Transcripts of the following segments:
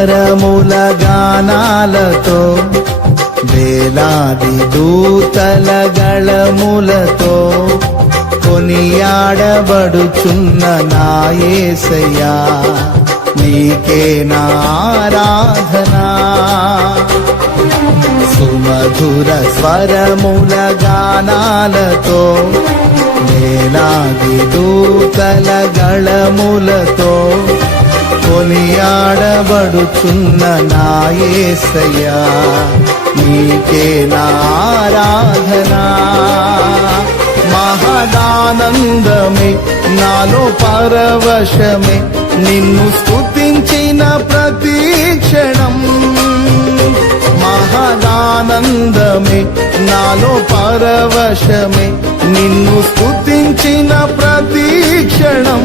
స్వరముల గానాలతో వేలాది దూతల గళములతో కొనియాడబడుచున్న నా యేసయ్యా నీకే నా ఆరాధనా. సుమధుర స్వరముల గానాలతో వేలాది దూతల గళములతో కొనియాడబడుచున్న నా యేసయ్యా నీకే నా ఆరాధనా. మహదానందమే నాలో పరవశమే నిన్ను స్తుతించిన ప్రతి క్షణం. మహదానందమే నాలో పరవశమే నిన్ను స్తుతించిన ప్రతి క్షణం.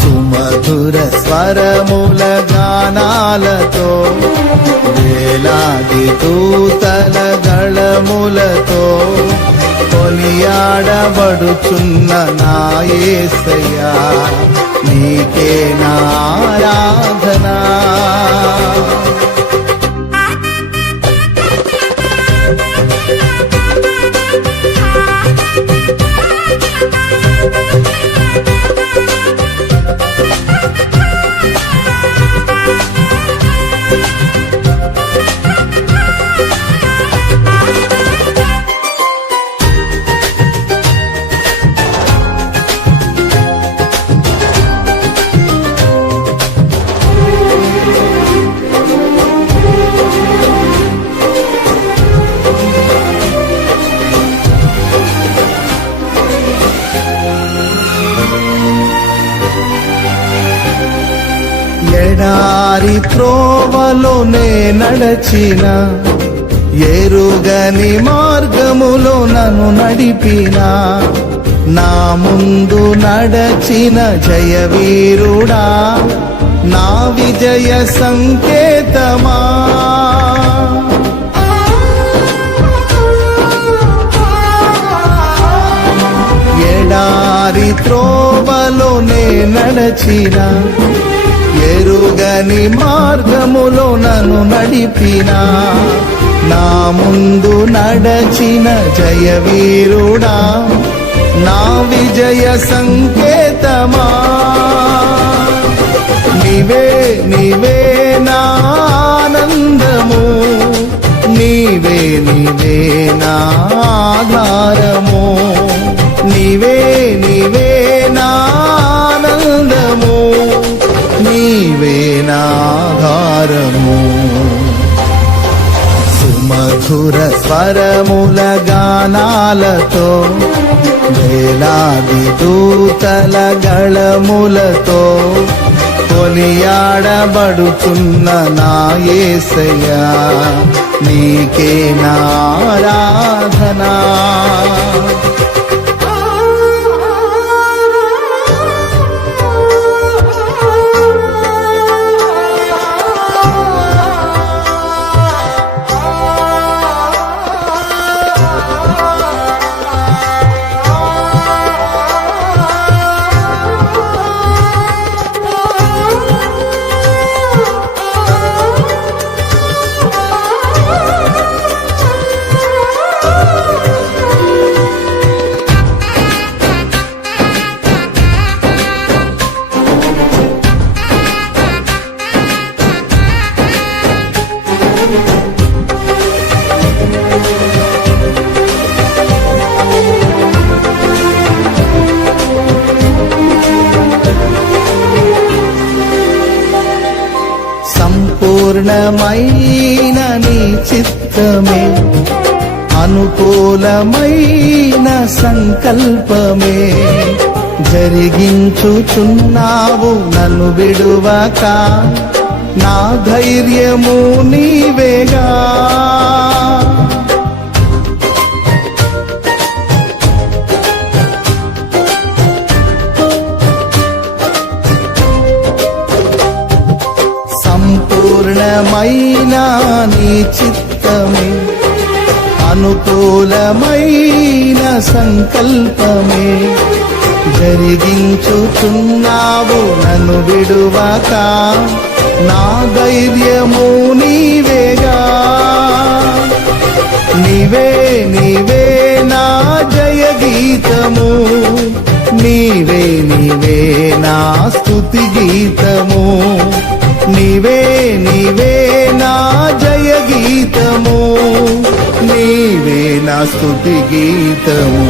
సుమధుర స్వరముల గానాలతో వేలాది దూతల గళములతో కొనియాడబడుచున్న నా యేసయ్యా నీకే నా ఆరాధనా. ఎడారి త్రోవలోనే నడచిన ఎరుగని మార్గములో నన్ను నడిపిన నా ముందు నడచిన జయవీరుడా నా విజయ సంకేతమా. ఎడారి త్రోవలోనే నడచిన ఎరుగని మార్గములో నన్ను నడిపిన నా ముందు నడచిన జయవీరుడా నా విజయ సంకేతమా. నీవే నీవే నా ఆనందము నీవే నీవే నా ఆధారము నీవే నీవే నా ఆనందము నీవే నా ఆధారము. సుమధుర స్వరముల గానాలతో వేలాది దూతల గళములతో కొనియాడబడుచున్న నా యేసయ్యా నీకే నా ఆరాధనా. సంపూర్ణమైన నీ చిత్తమే అనుకూలమైన సంకల్పమే జరిగించుచున్నావు నన్ను విడువక నా ధైర్యము నీవేగా. సంపూర్ణమైన నీ చిత్తమే అనుకూలమైన సంకల్పమే జరిగించుచున్నావు నన్ను విడువక, నా ధైర్యము నీవేగా. నీవే నీవే నా జయ గీతము, నీవే నీవే నా స్తుతి గీతము, నీవే నీవే నా జయ గీతము, నీవే నా స్తుతి గీతము.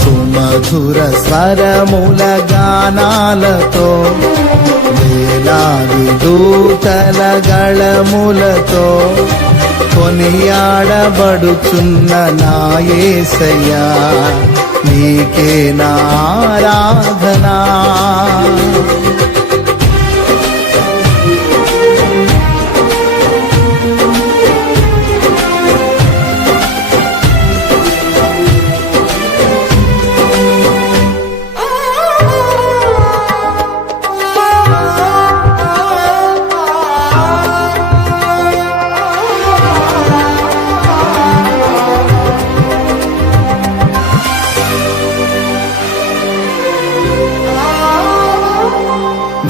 సుమధుర స్వరముల గానాలతో, వేలాది దూతల గళములతో కొనియాడబడుచున్న నా యేసయ్యా, నీకే నా ఆరాధనా.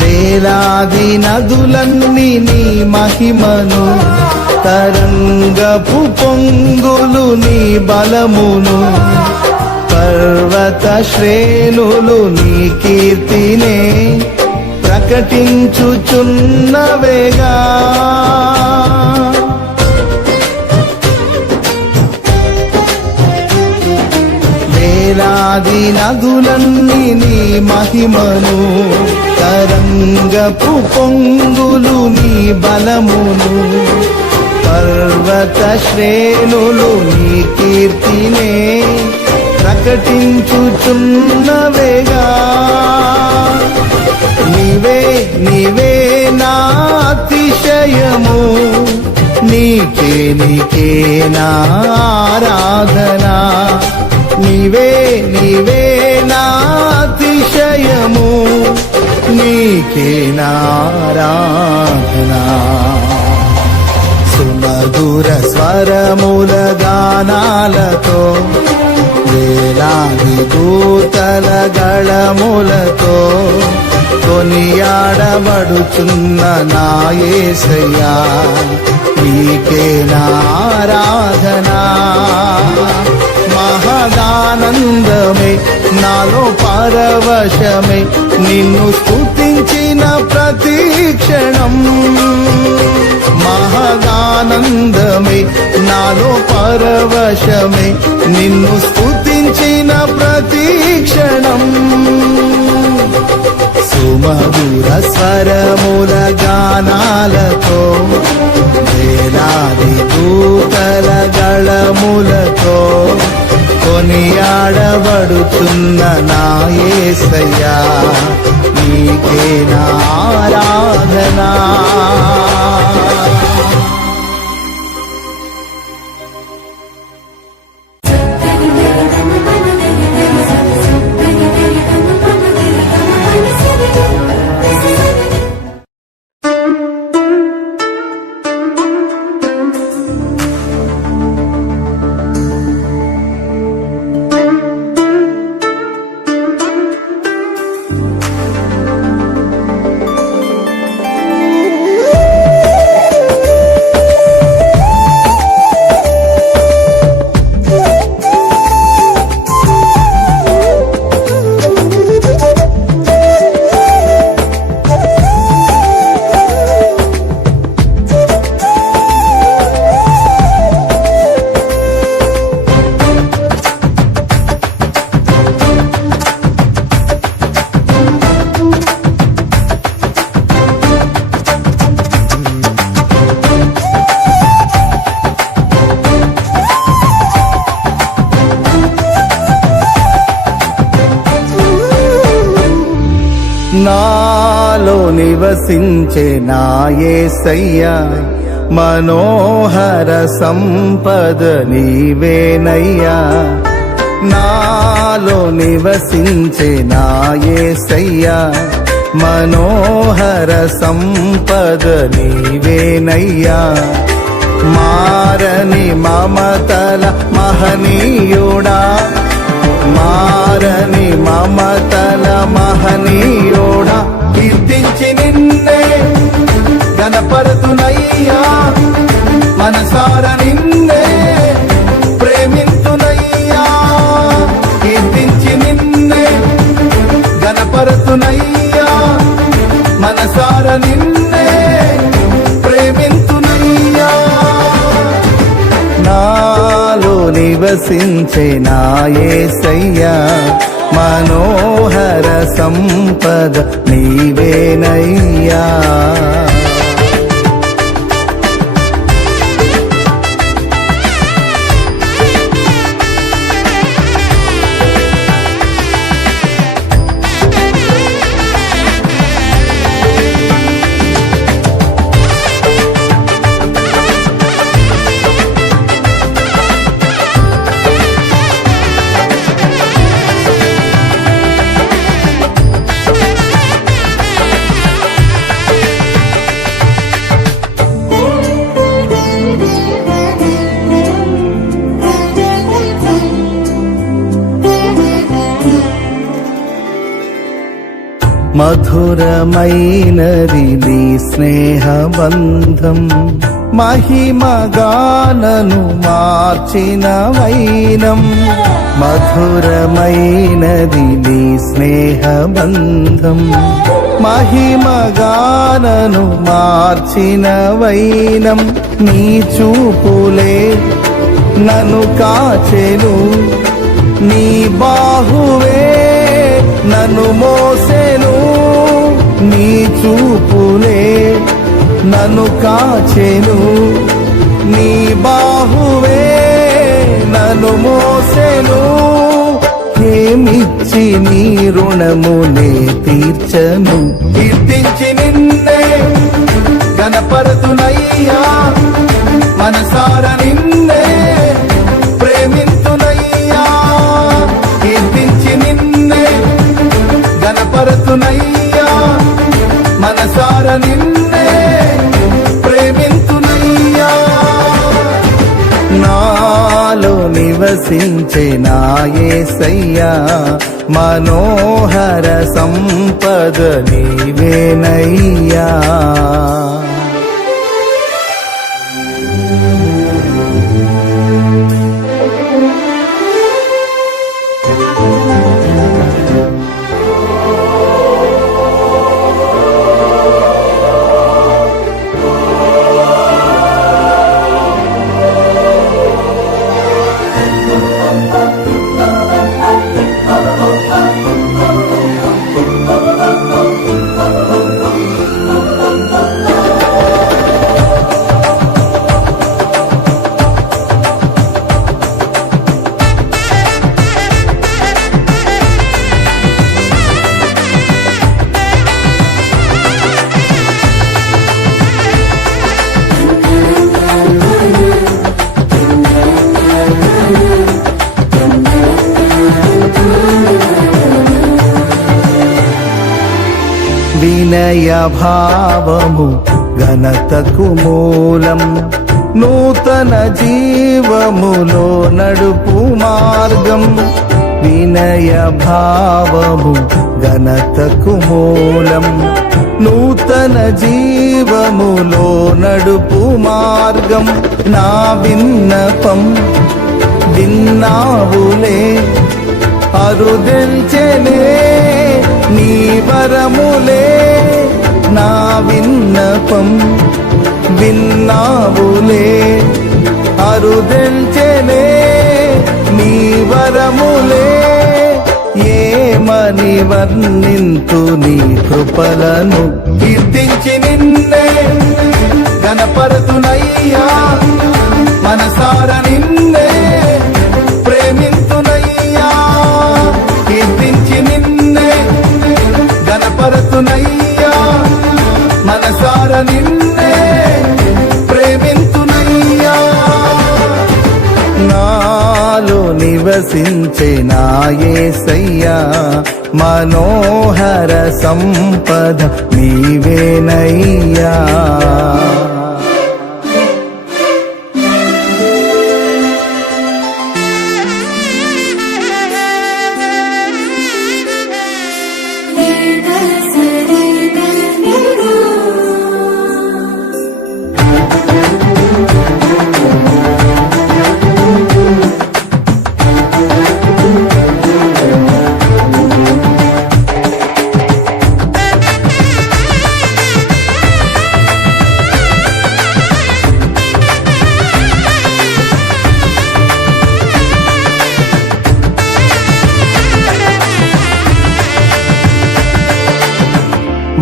వేలాది నదులన్నీ నీ మహిమను, తరంగపు పొంగులు నీ బలమును, పర్వత శ్రేణులు నీ కీర్తినే ప్రకటించుచున్నవేగా. వేలాది నదులన్నీ నీ మహిమను, తరంగపు పొంగులు నీ బలమును, పర్వత శ్రేణులు నీ కీర్తినే ప్రకటించుచున్నవేగా. నీవే నీవే నా అతిశయము, నీకే నీకే నా ఆరాధనా. నీవే నీవే నా అతిశయము, నీకే నా ఆరాధనా. సుమధుర స్వరముల గానాలతో, వేలాది దూతల గళములతో కొనియాడబడుచున్న నా యేసయ్యా, నీకే నా ఆరాధనా. మహదానందమే నాలో పరవశమే, నిన్ను స్తుతించిన ప్రతి క్షణం. మహదానందమే నాలో పరవశమే, నిన్ను స్తుతించిన ప్రతి క్షణం. సుమధుర స్వరముల గానాలతో, వేలాది దూతల గళములతో కొనియాడబడుచున్న నా యేసయ్యా, నీకే నా ఆరాధనా. నాలో నివసించే నా యేసయ్యా, మనోహర సంపద నీవేనయ్యా. నాలో నివసించే నా యేసయ్యా, మనోహర సంపద నీవేనయ్యా. మారని మమతల మహనీయుడా, మారని మమతల మహనీయోడా కీర్తించి నిన్నే గణపరతునయ్యా మనసార నిన్నే ప్రేమింతునయ్యా కీర్తించి నిన్నే గణపరతునయ్యా మనసార నిన్నే ప్రేమింతునయ్యా నాలో నివసించే నా యేసయ్యా మనోహర సంపద నీవేనయ్యా మధురమైనది నీ స్నేహబంధం మహిమగానను మార్చిన వైనం మధురమైనది నీ స్నేహబంధం మహిమగానను మార్చిన వైనం నీ చూపులే నన్ను కాచెను నీ బాహువే నన్ను మోసెను నీ చూపులే నన్ను కాచెను నీ బాహువే నన్ను మోసెను ఏమిచ్చి నీ రుణమునే తీర్చను కీర్తించి నిన్నే గణపరతునయ్యా మనసార నిన్నే ప్రేమింతునయ్యా కీర్తించి నిన్నే గణపరతునయ్యా మనసార నిన్నే ప్రేమింతునయ్యా నాలో నివసించే నా యేసయ్యా మనోహర సంపద నీవేనయ్యా వినయ భావము ఘనతకు మూలం నూతన జీవములో నడుపు మార్గం వినయ భావము ఘనతకు మూలం నూతన జీవములో నడుపు మార్గం నా విన్నపం విన్నావులే అరుదెల్చెనే నీ వరములే నా విన్నపం విన్నావులే అరుదెల్చెనే నీ వరములే ఏమని వర్ణింతు నీ కృపలను కీర్తించి నిన్నే గణపరతునయ్యా మనసార నిన్నే ప్రేమింతునయ్యా కీర్తించి నిన్నే గణపరతునయ్యా మనసార నిన్నే ప్రేమింతునయ్యా నాలో నివసించే నా యేసయ్యా మనోహర సంపద నీవేనయ్యా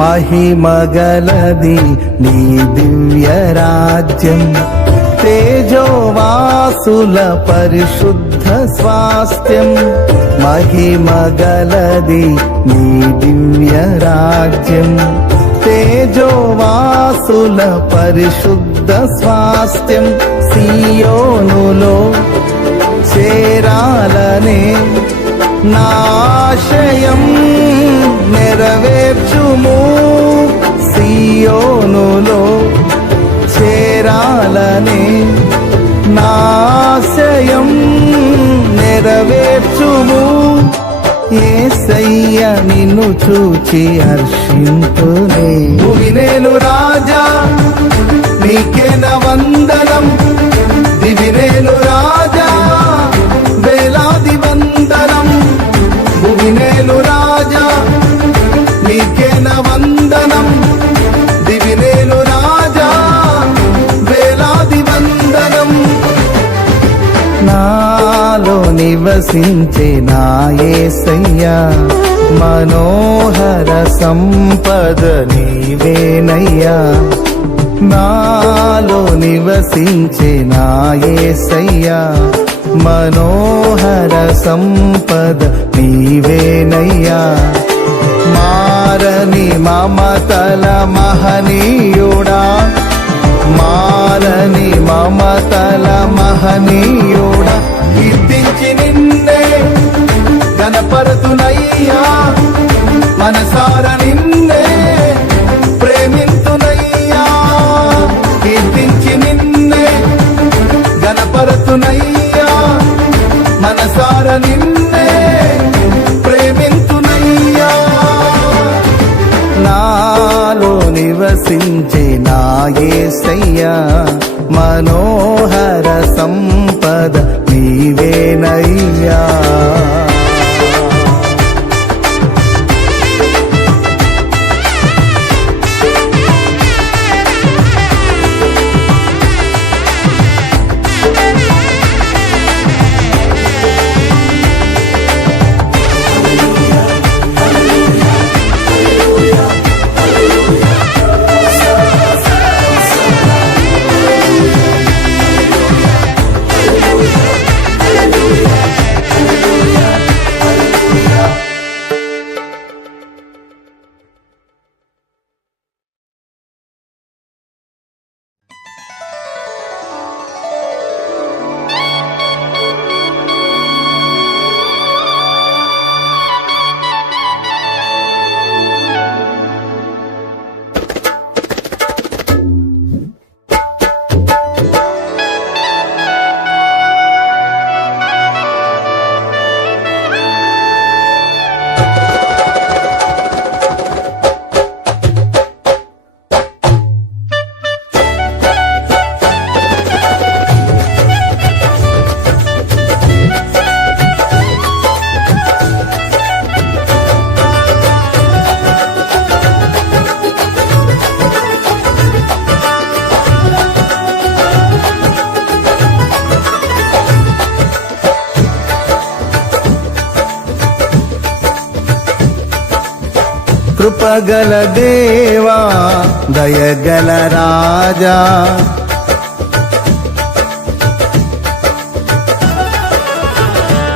మహిమగలది నీ దివ్య రాజ్యం, తేజోవాసుల పరిశుద్ధ స్వాస్థ్యం. మహిమగలది నీ దివ్య రాజ్యం, తేజోవాసుల పరిశుద్ధ స్వాస్థ్యం. సియోనులో చేరాలనే నాశయం నెరవేర్చుము, సియోనులో చేరాలనే నాశయం నెరవేర్చుము. యేసయ్య నిన్ను చూచి హర్షింతునే. భువినేలు రాజా నీకేన వందనం, దివినేలు రాజా వేలాది వందనం. భువినేలు రాజా నీకేన వందనం, దివినేలు రాజా వేలాది వందనం. నాలో నివసించే నా యేసయ్యా, మనోహర సంపద నీవేనయ్యా. నాలో నివసించే నా యేసయ్యా, మనోహర సంపద నీవేనయ్యా. మారని మమతల మహనీయుడా, మారని మమతల మహనీయుడా, కీర్తించి నిన్నే గణపరతునయ్యా. మనసార నిన్నే ప్రేమింతునయ్యా, కీర్తించి నిన్నే గణపరతునయ్యా. మనసార నిన్నే ప్రేమింతునయ్యా. నాలో నివసించే నా యేసయ్యా, మనోహర సంపద నీవేనయ్యా. కృపగల దేవా దయగల రాజా,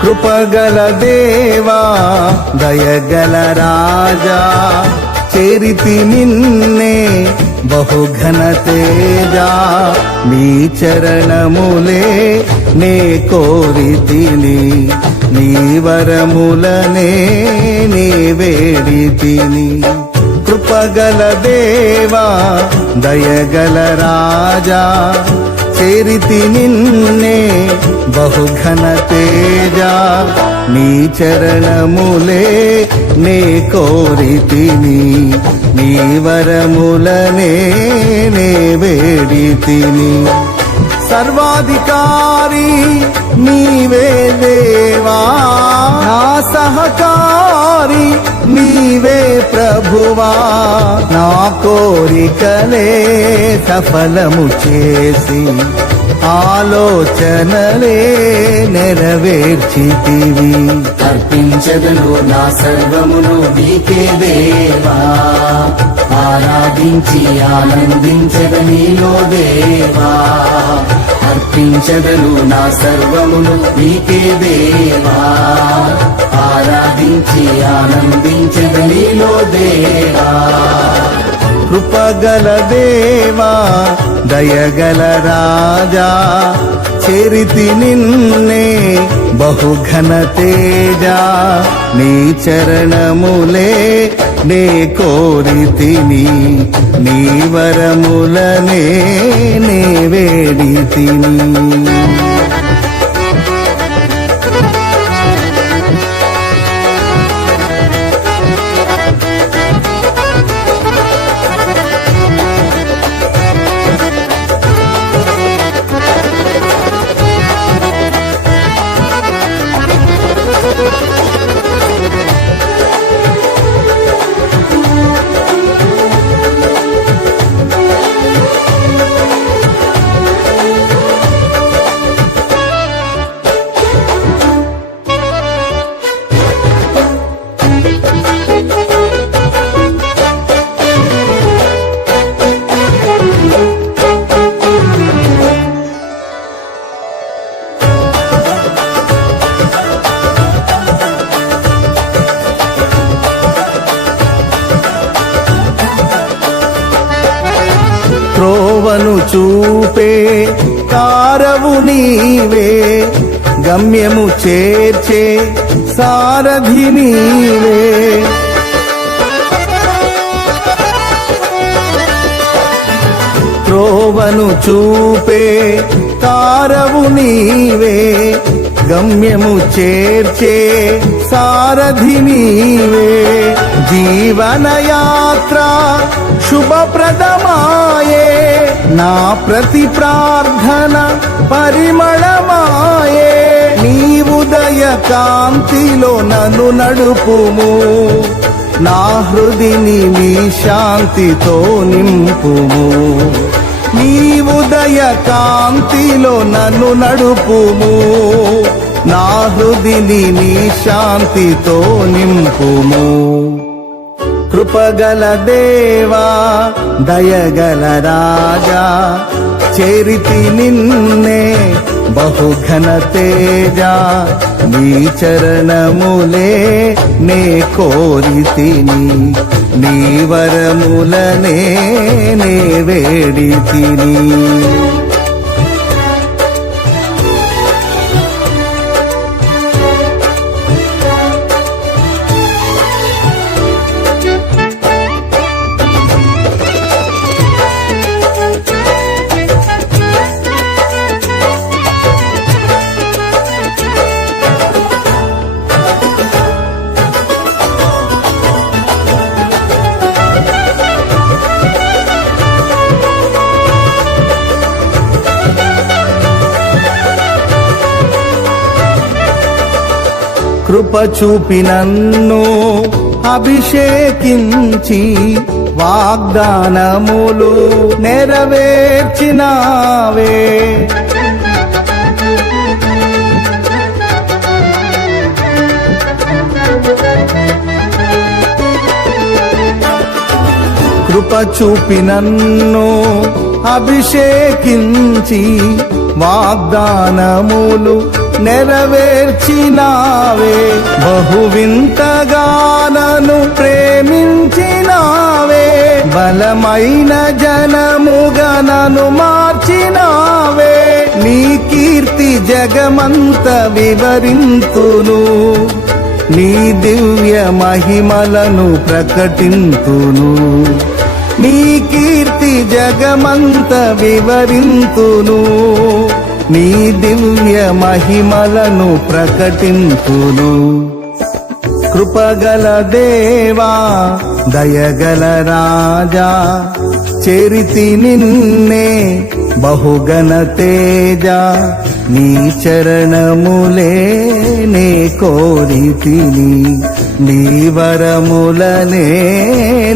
కృపగల దేవా దయగల రాజా. చేరితి నిన్నే బహుఘన తేజా, నీ చరణములే నే కోరితిని, నీ వరములనే నీ వేడితిని. కృపగల దేవా దయగల రాజా, చేరితి నిన్నే బహుఘన తేజా, నీ చరణములే నే కోరితిని, నీ వరములనే నే వేడితిని. సర్వాధికారి నీవే దేవా, నా సహకారి నీవే ప్రభువా. నా కోరికలే సఫలము చేసి, ఆలోచనలే నెరవేర్చితివి. అర్పించదను నా సర్వమును నీకే దేవా, ఆరాధించి ఆనందించద నీలో దేవా. అర్పించదను నా సర్వమును నీకే దేవా, ఆరాధించి ఆనందించద నీలో దేవా. కృపగల దేవా దయగల రాజా, చేరితి నిన్నే బహుఘన తేజ. నీ చరణములే నే కోరితిని, నీ వరములనే నే వేడితిని. త్రోవను చూపే తారవు నీవే, గమ్యము చేర్చే సారథి నీవే. త్రోవను చూపే తారవు నీవే, గమ్యము చేర్చే సారథి నీవే. జీవనయాత్ర శుభప్రదమాయే, నా ప్రతి ప్రార్థన పరిమళమాయే. నీ ఉదయ కాంతిలో నన్ను నడుపుము, నా హృదిని నీ శాంతితో నింపుము. నీ ఉదయ కాంతిలో నన్ను నడుపుము, నా హృదిని నీ శాంతితో నింపుము. కృపగల దేవా దయగల రాజా, చేరితి నిన్నే బహుఘన తేజ. నీ చరణములే నే కోరితిని, నీ వరములనే నే వేడితిని. కృప చూపి నన్ను అభిషేకించి, వాగ్దానములు నెరవేర్చినావే. కృప చూపి నన్ను అభిషేకించి, వాగ్దానములు నెరవేర్చినావే. బహువింతగానను ప్రేమించినావే, బలమైన జనముగా నన్ను మార్చినావే. నీ కీర్తి జగమంత వివరింతును, నీ దివ్య మహిమలను ప్రకటింతును. నీ కీర్తి జగమంత వివరింతును, నీ దివ్య మహిమలను ప్రకటింతును. కృపగల దేవా దయగల రాజా, చేరితి నిన్నే బహుగణ తేజ. నీ చరణములే నే కోరితిని, నీ వరములనే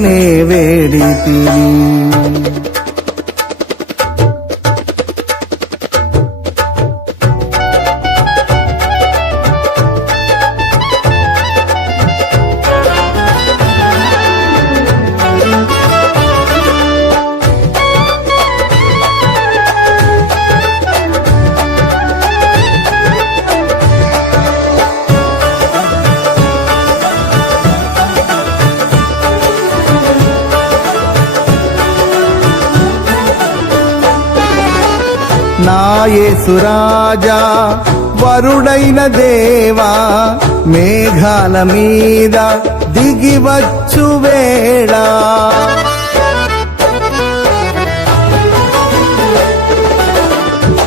నే వేడితిని. నా యేసురాజా వరుడైన దేవా మేఘాల మీద దిగివచ్చు వేళ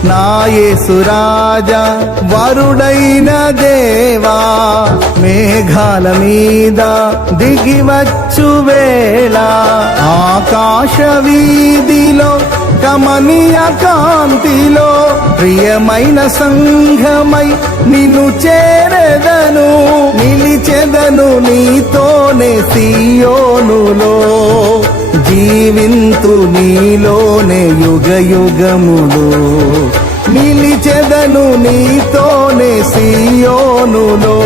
నా యేసురాజా వరుడైన దేవా మేఘాల మీద దిగివచ్చు వేళ ఆకాశ వీధిలో కమనీయ కాంతిలో ప్రియమైన సంఘమై నిన్ను చేరెదను నిలిచెదను నీతోనే సియోనులో జీవింతు నీలోనే యుగ యుగములు నిలిచెదను నీతోనే సియోనులో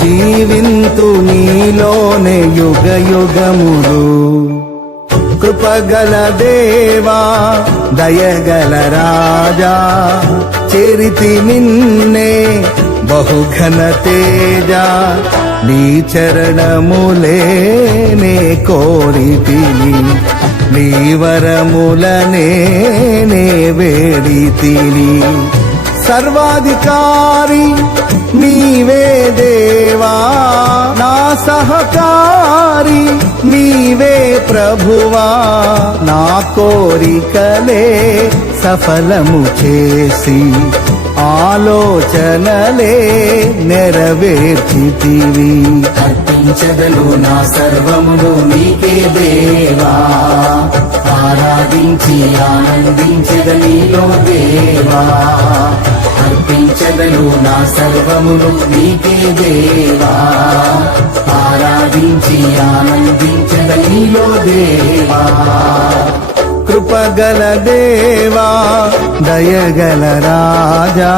జీవింతు నీలోనే యుగ యుగములు కృపగల దేవా దయగల రాజా చేరితి నిన్నే బహుఘన తేజ నీ చరణములే నే కోరితిని నీ వరములనే నే వేడితిని సర్వాధికారి నీవే దేవా నా సహకారి నీవే ప్రభువా నా కోరికలే సఫలము చేసి ఆలోచనలే నెరవేర్చితివి అర్పించదను నా సర్వమును నీకే దేవా ఆరాధించి ఆనందించద నీలో దేవా అర్పించదను నా సర్వమును నీకే దేవా ఆరాధించి ఆనందించద నీలో దేవా కృపగల దేవా దయగల రాజా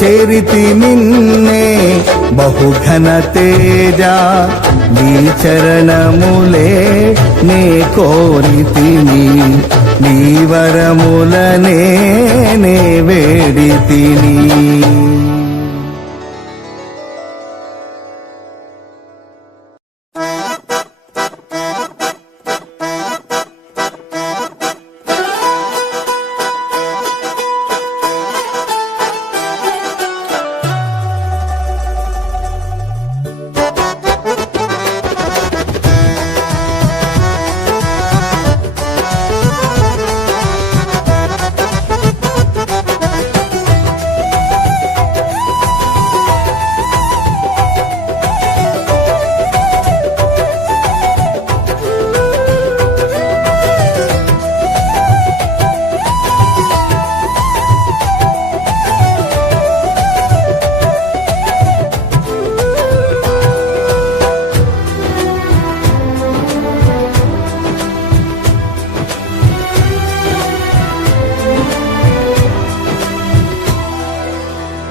చేరితి నిన్నే బహుఘన తేజ నీ చరణములే నే కోరితిని నీ వరములనే నే వేడితిని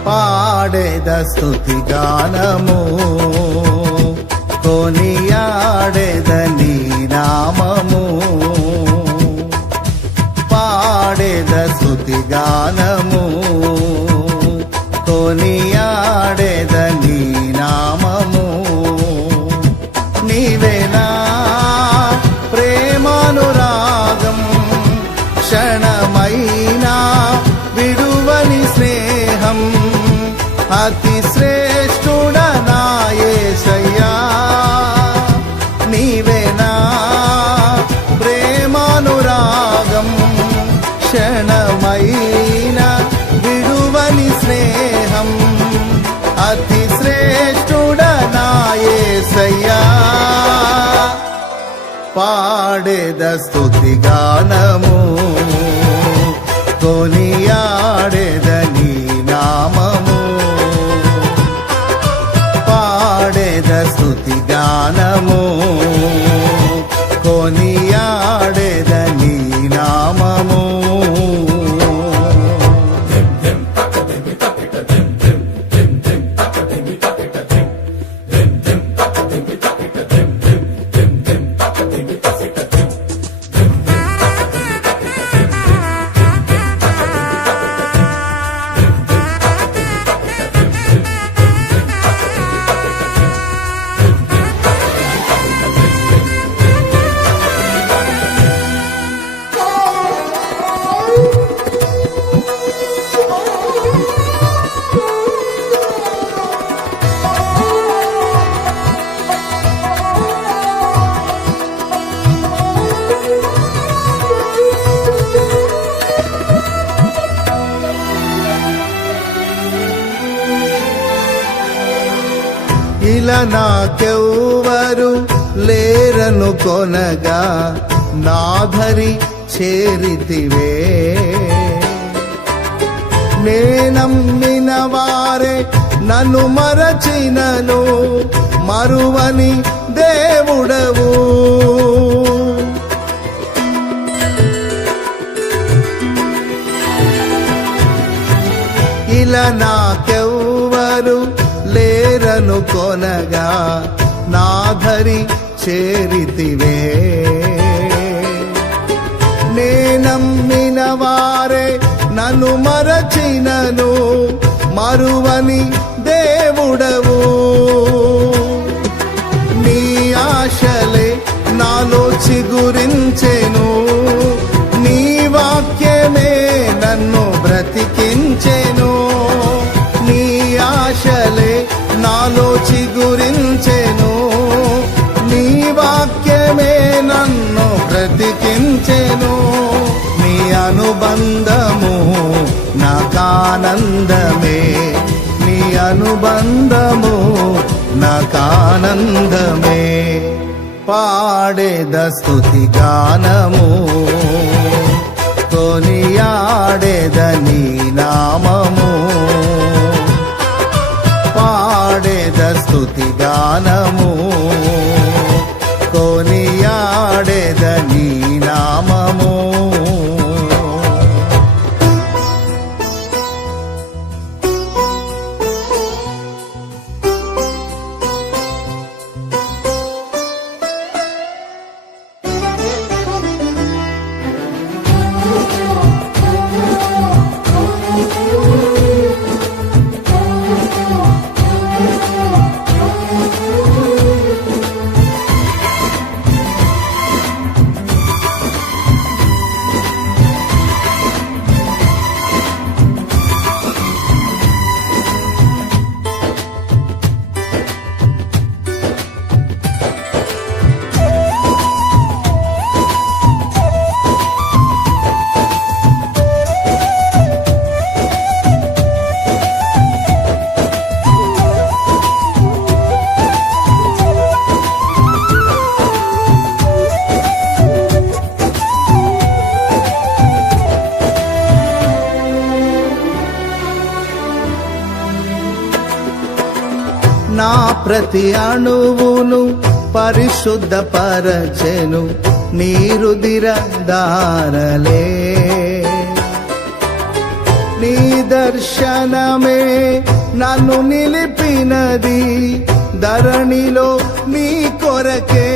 పాడేద స్తుతి గానము కొనియాడేద నీ నామము పాడేద స్తుతి గానము కొనియాడేద నీ నామము నీవేనా ప్రేమానురాగం క్షణమైనా విడువని స్నేహం అతి శ్రేష్ఠుడనా యేసయ్యా నీవేనా ప్రేమానురాగం క్షణమైన విడువని స్నేహం అతి శ్రేష్ఠుడనా యేసయ్యా పాడేద స్తుతి గానము కొనియాడేద నీ నామము పాడేద స్తుతి గానము కొనియాడేద నీ నామము ఇలా నాకెవ్వరు లేరను కొనగా నాధరి చేరితివే. నేనమ్మిన వారే నన్ను మరచినను మరువని దేవుడవు. ఇలా నాకెవ్వరు లేరను కొనగా నాధరి చేరితివే. నేనమ్మిన వారే నన్ను మరచినను మరువని దేవుడవు. నీ ఆశలే నాలో చిగురించెను, నీ వాక్యమే నన్ను బ్రతికించెను. నీ ఆశలే నాలో చిగురించెను, నీ వాక్యమే నన్ను బ్రతికించెను. నీ అనుబంధము నాకానందమే, నీ అనుబంధము నాకానందమే. పాడేద స్తుతి గానము, కొనియాడేద నీ నామము. పాడేద స్తుతి గానము, కొనియాడేద నీ నామము. నా ప్రతి అణువును పరిశుద్ధపరచెను నీ రుధిర ధారలే. నీ దర్శనమే నన్ను నిలిపినది ధరణిలో నీ కొరకే.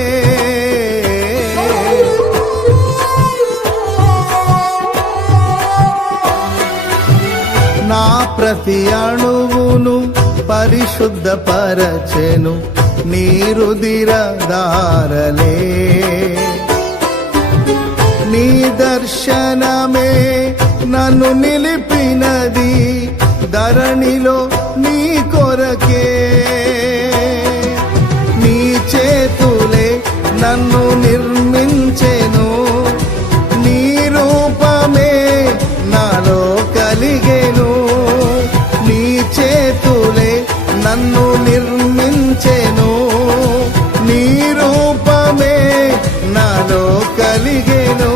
నా ప్రతి అణువును పరిశుద్ధపరచెను నీ రుధిర ధారలే. నీ దర్శనమే నన్ను నిలిపినది ధరణిలో నీ కొరకే. నీ చేతులే నన్ను నిర్మించెను, నీ రూపమే నాలో కలిగెను. నీ చేతులే నన్ను నిర్మించెను, నీ రూపమే నాలో కలిగెను.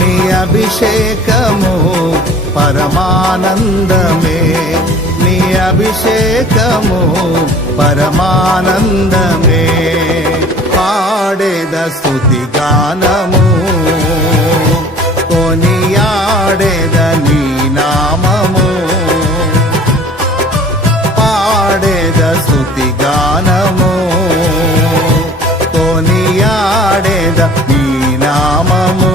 నీ అభిషేకము పరమానందమే, నీ అభిషేకము పరమానందమే. పాడేద స్తుతి గానము, కొనియాడేద నీ నామము. పాడేద స్తుతి గానము, కొనియాడేద నీ నామము.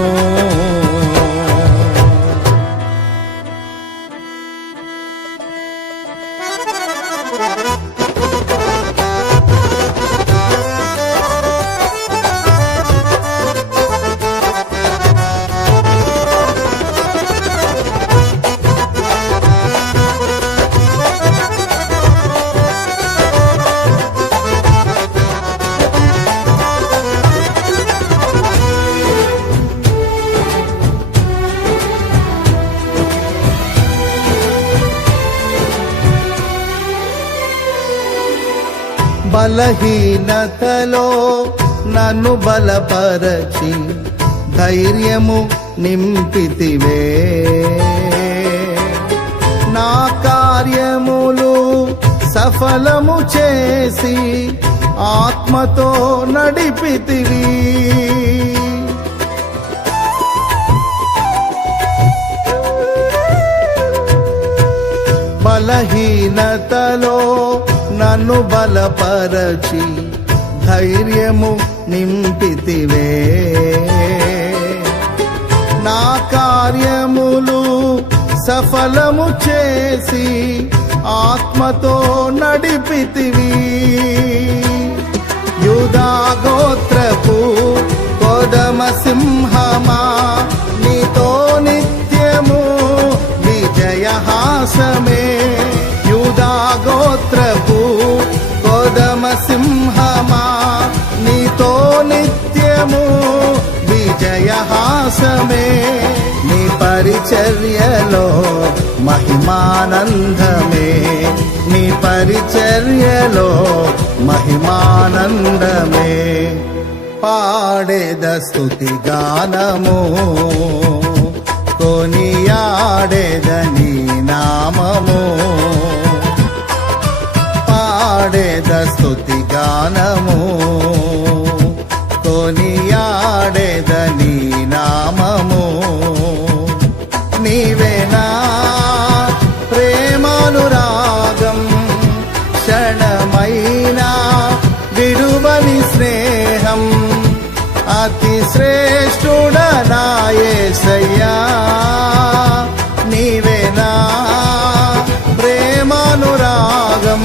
బలహీనతలో నన్ను బలపరచి ధైర్యము నింపితివే. నా కార్యములు సఫలము చేసి ఆత్మతో నడిపితివి. బలహీనతలో నన్ను బలపరచి ధైర్యము నింపితివే. నా కార్యములు సఫలము చేసి ఆత్మతో నడిపితివి. యూదా గోత్రపు కొదమ సింహమా, నీతో నిత్యము విజయహాసమే. యూదా గోత్రపు కొదమ సింహమా, నీతో నిత్యము విజయహాసమే. నీ పరిచర్యలో మహిమానందమే, నీ పరిచర్యలో మహిమానందమే. పాడేద స్తుతి గానము, కొనియాడేద నీ నామము. పాడేద స్తుతి గానము, కొనియాడేద నీ నామము. నీవేనా ప్రేమానురాగం, క్షణమైనా విడువని స్నేహం. అతి శ్రేష్ఠుడనా యేసయ్యా, నీవేనా ప్రేమానురాగం,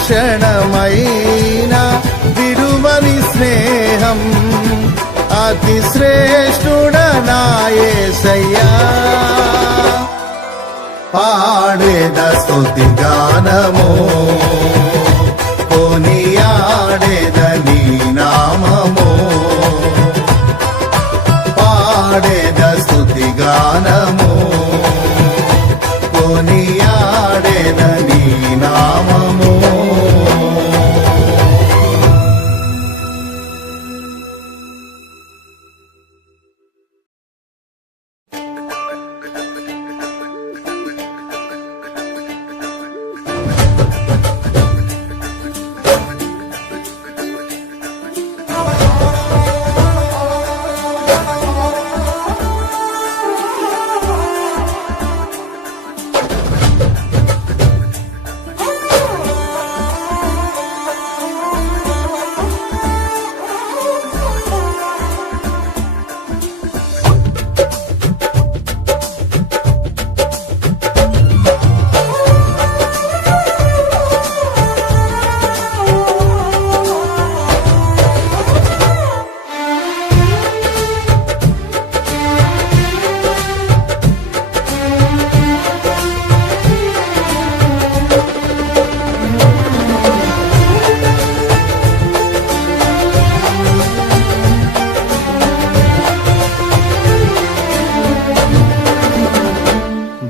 క్షణమైనా విడువని స్నేహం. అతి శ్రేష్ఠుడనా యేసయ్యా. పాడేద స్తుతి గానము, కొనియాడేద నీ నామము. పాడేద స్తుతి గానము, కొనియాడేద నీ నామము.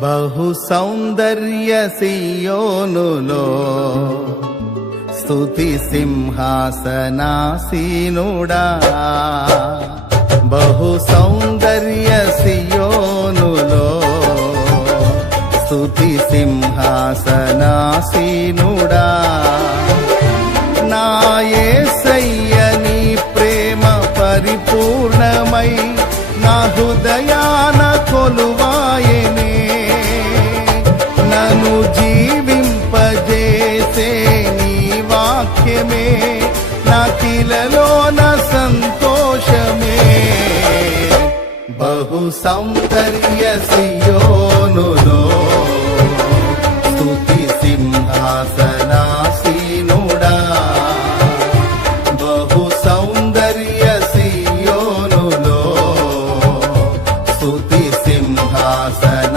బహు సౌందర్య సియోనులో స్తుతి సింహాసనాసీనుడా. బహు సౌందర్య సియోనులో స్తుతి సింహాసనాసీనుడా. నా యేసయ్య నీ ప్రేమ పరిపూర్ణమై నా హృదయాన కొలువాయనే. నన్ను జీవింపజేసే నీ వాక్యమే నాకిలలోన సంతోషమే. బహు సౌందర్య సియోనులో స్తుతి సింహాసనాసీనుడా. బహు సౌందర్య సియోనులో స్తుతి సింహాసనాసీనుడా.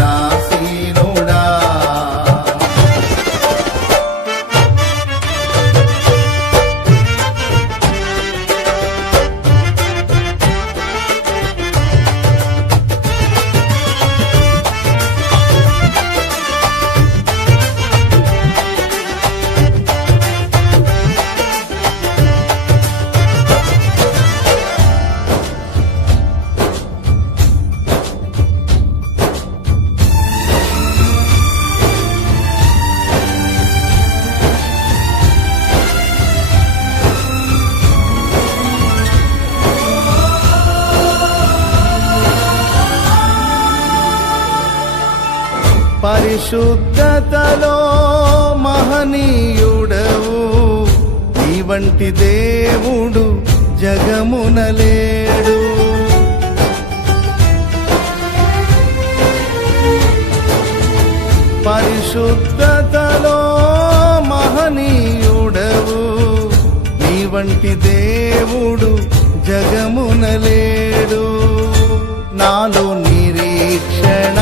పరిశుద్ధతలో మహనీయుడవు, నీ వంటి దేవుడు జగమునలేడు. పరిశుద్ధతలో మహనీయుడవు, నీ వంటి దేవుడు జగమునలేడు. నాలో నిరీక్షణ,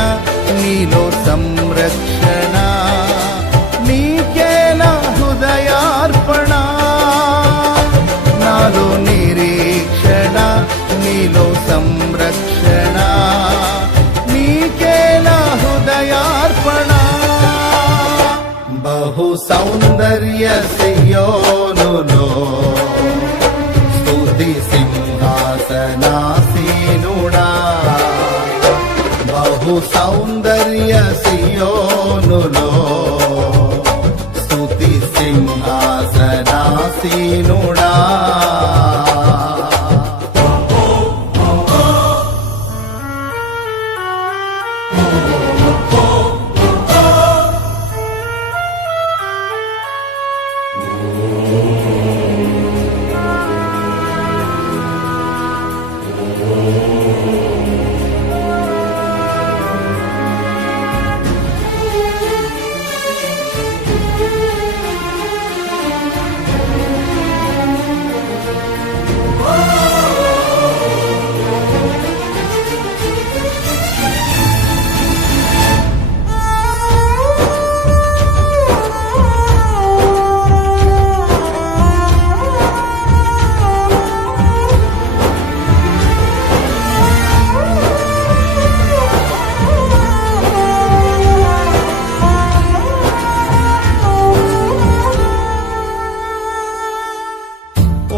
నీలో సంరక్షణ, నీకే నా హృదయార్పణ. నాలో నిరీక్షణ, నీలో సంరక్షణ, నీకే నా హృదయార్పణ. బహు సౌందర్య సియోనులో స్తుతి సింహాసనాసీనుడా. బహు సౌందర్య సియోనులో స్తుతి సింహాసనాసీనుడా.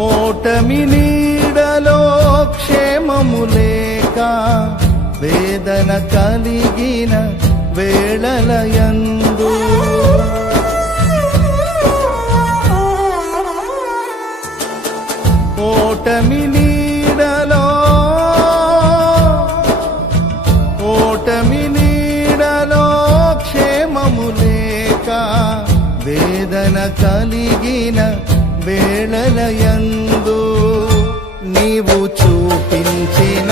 ఓటమి నీడలో క్షేమము లేక వేదన కలిగిన వేళలయందు ఓటమి నీడలో క్షేమము లేక వేదన కలిగిన వేళలయందు నీవు చూపించిన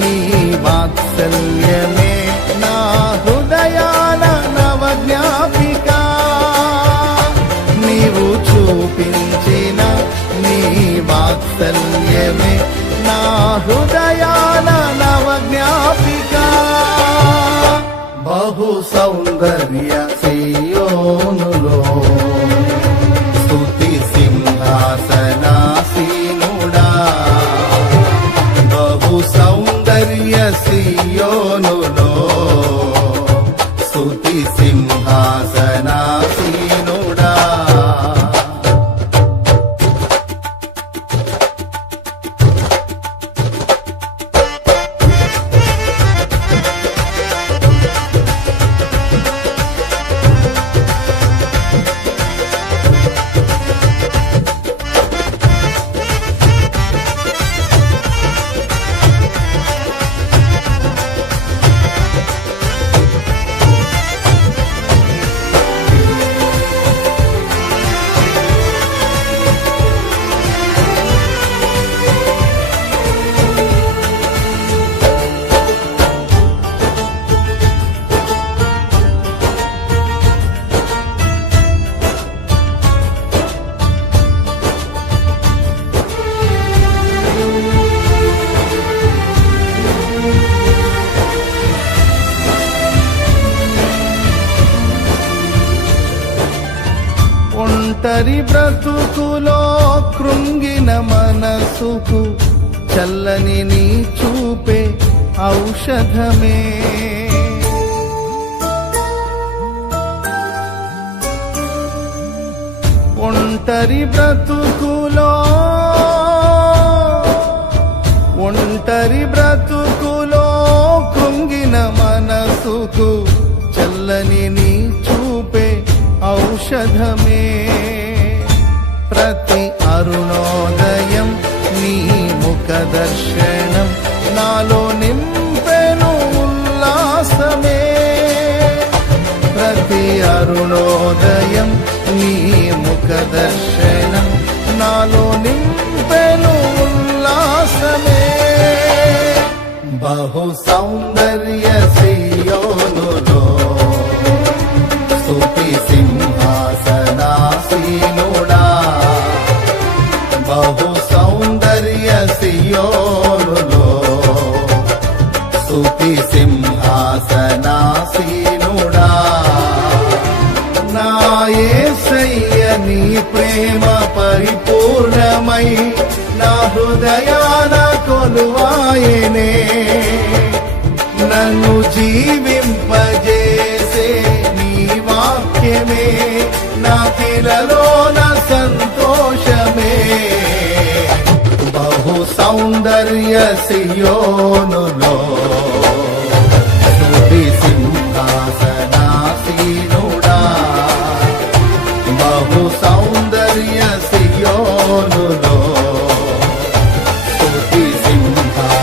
నీ వాత్సల్యమే నా హృదయాల నవజ్ఞాపిక. నీవు చూపించిన నీ వాత్సల్యమే నా హృదయాల నవజ్ఞాపిక. బహు సౌందర్య సియోనులో స్తుతి సింహాసనాసీనుడా. బహు సౌందర్య సియోనులో స్తుతి సింహాసనాసీనుడా. ఒంటరి బ్రతుకులో కృంగిన మనసుకు చల్లని నీ చూపే ఔషధమే. ఒంటరి బ్రతుకులో కృంగిన మనసుకు చల్లని నీ చూపే ఔషధమే. ప్రతి అరుణోదయం నీ ముఖ దర్శనం నాలో నింపెను ఉల్లాసమే. అరుణోదయం నీ ముఖ దర్శనం నాలో నింపెను ఉల్లాసమే. బహు సౌందర్య సియోనులో స్తుతి సింహాసనాసీనుడా, బహు సౌందర్య సియోనులో స్తుతి సింహాసనాసీనుడా. నా యేసయ్య నీ ప్రేమ పరిపూర్ణమై నా హృదయాన కొలువాయనే. నన్ను జీవింపజేసే నీ వాక్యమే నాకిలలోన సంతోషమే. బహు సౌందర్య సియోనులో స్తుతి సింహాసనాసీనుడా, బహు సౌందర్య సియోనులో స్తుతి సింహాసనాసీనుడా.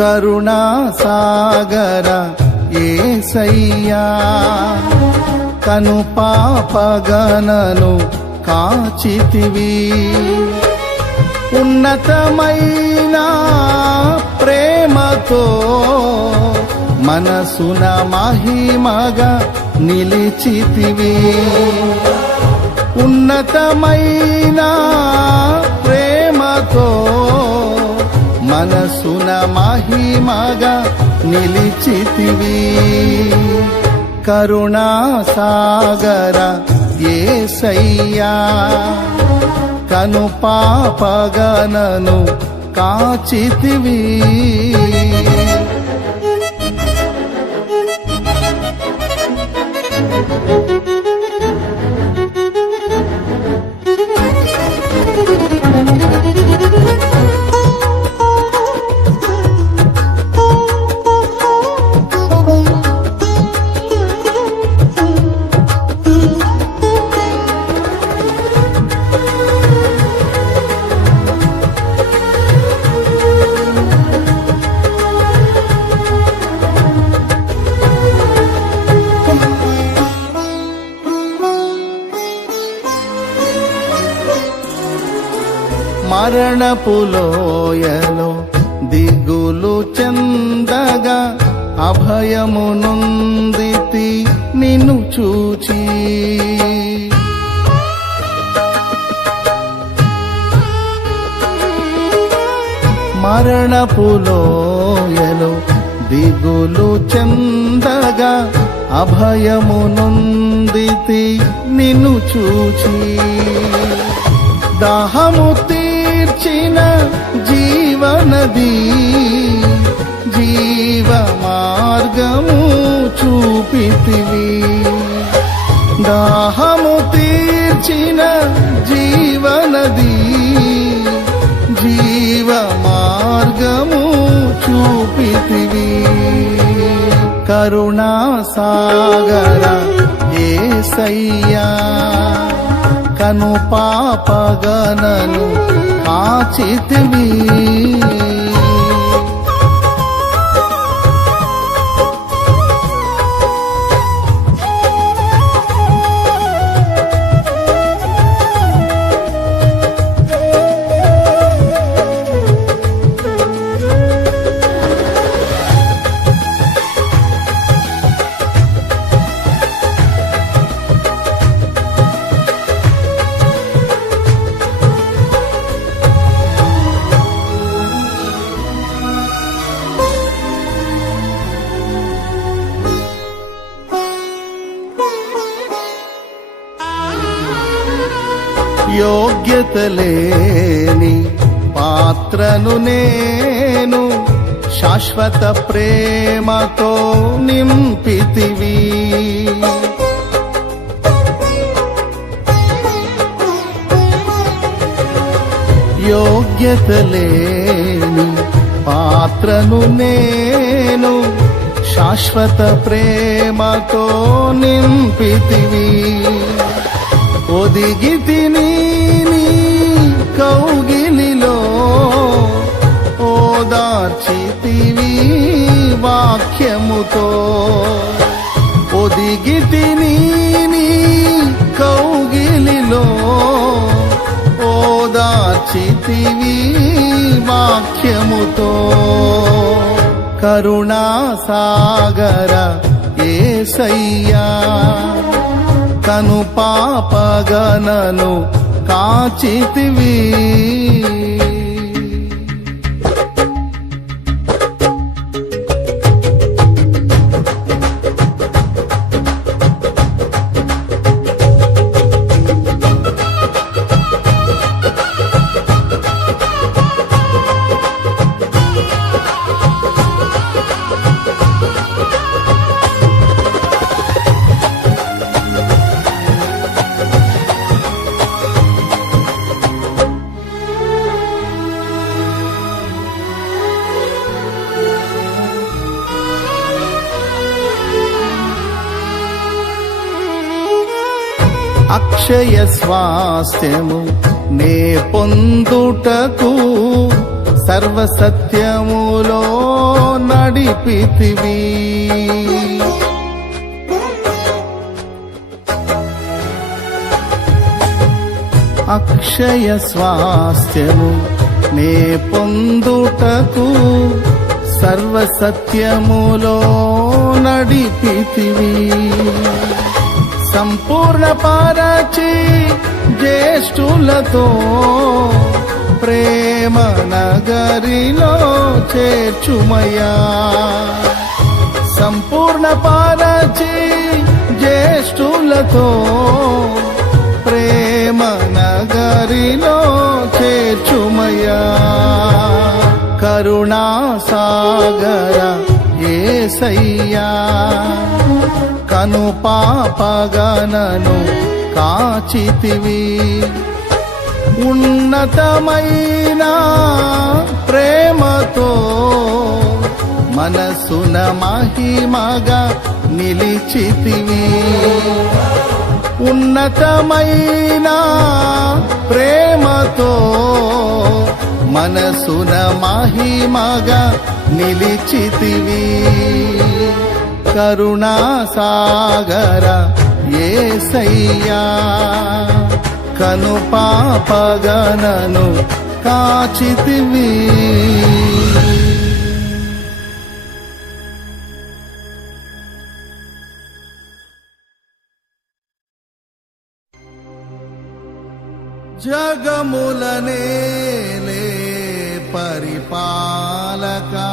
కరుణా సాగర యేసయ్యా, కను పాపగణను కాచితివి. ఉన్నతమైన ప్రేమతో మనసున మహిమగా నిలిచితివి. ఉన్నతమైన ప్రేమతో మనసున మహిమగా నిలిచితివి. కరుణా సాగర యేసయ్యా, కను పాపగణను కాచితివి. మరణపులోయలో దిగులు చెందగా అభయమునుందితి నిన్ను చూచి. మరణపులోయలో దిగులు చెందగా అభయమునుందితి నిన్ను చూచి. దాహము తీర్చిన జీవనది, జీవ మార్గము చూపితివి. దాహము తీర్చిన జీవనది, జీవ మార్గము చూపితివి. కరుణా సాగర యేసయ్యా, కను పాపగనను కాచితివి. యోగ్యత లేని పాత్రను నేను శాశ్వత ప్రేమతో నింపితివి. యోగ్యత లేని పాత్రను నేను శాశ్వత ప్రేమతో నింపితివి. ఒదిగితిని నీ కౌగిలిలో ఓదార్చితివి వాక్యముతో. ఒదిగితిని నీ కౌగిలిలో ఓదార్చితివి వాక్యముతో. కరుణా సాగర యేసయ్యా కను పాపగనను కాచితివి. అక్షయ స్వాస్థ్యము నే పొందుటకు సర్వసత్యములో నడిపితివి. అక్షయ స్వాస్థ్యము నే పొందుటకు సర్వసత్యములో నడిపితివి. సంపూర్ణ పరచి జ్యేష్ఠులతో ప్రేమ నగరిలో చేర్చుమయ్యా. సంపూర్ణ పరచి జ్యేష్ఠులతో ప్రేమ నగరిలో చేర్చుమయ్యా. కరుణా సాగర యేసయ్యా కను పాపగనను కాచితివి. ఉన్నతమైన ప్రేమతో మనసున మహిమగా నిలిచితివి. ఉన్నతమైన ప్రేమతో మనసున మహిమగా నిలిచితివి. కరుణా సాగర యేసయ్యా కను పాపగనను కాచితివి. జగములనేలే పరిపాలకా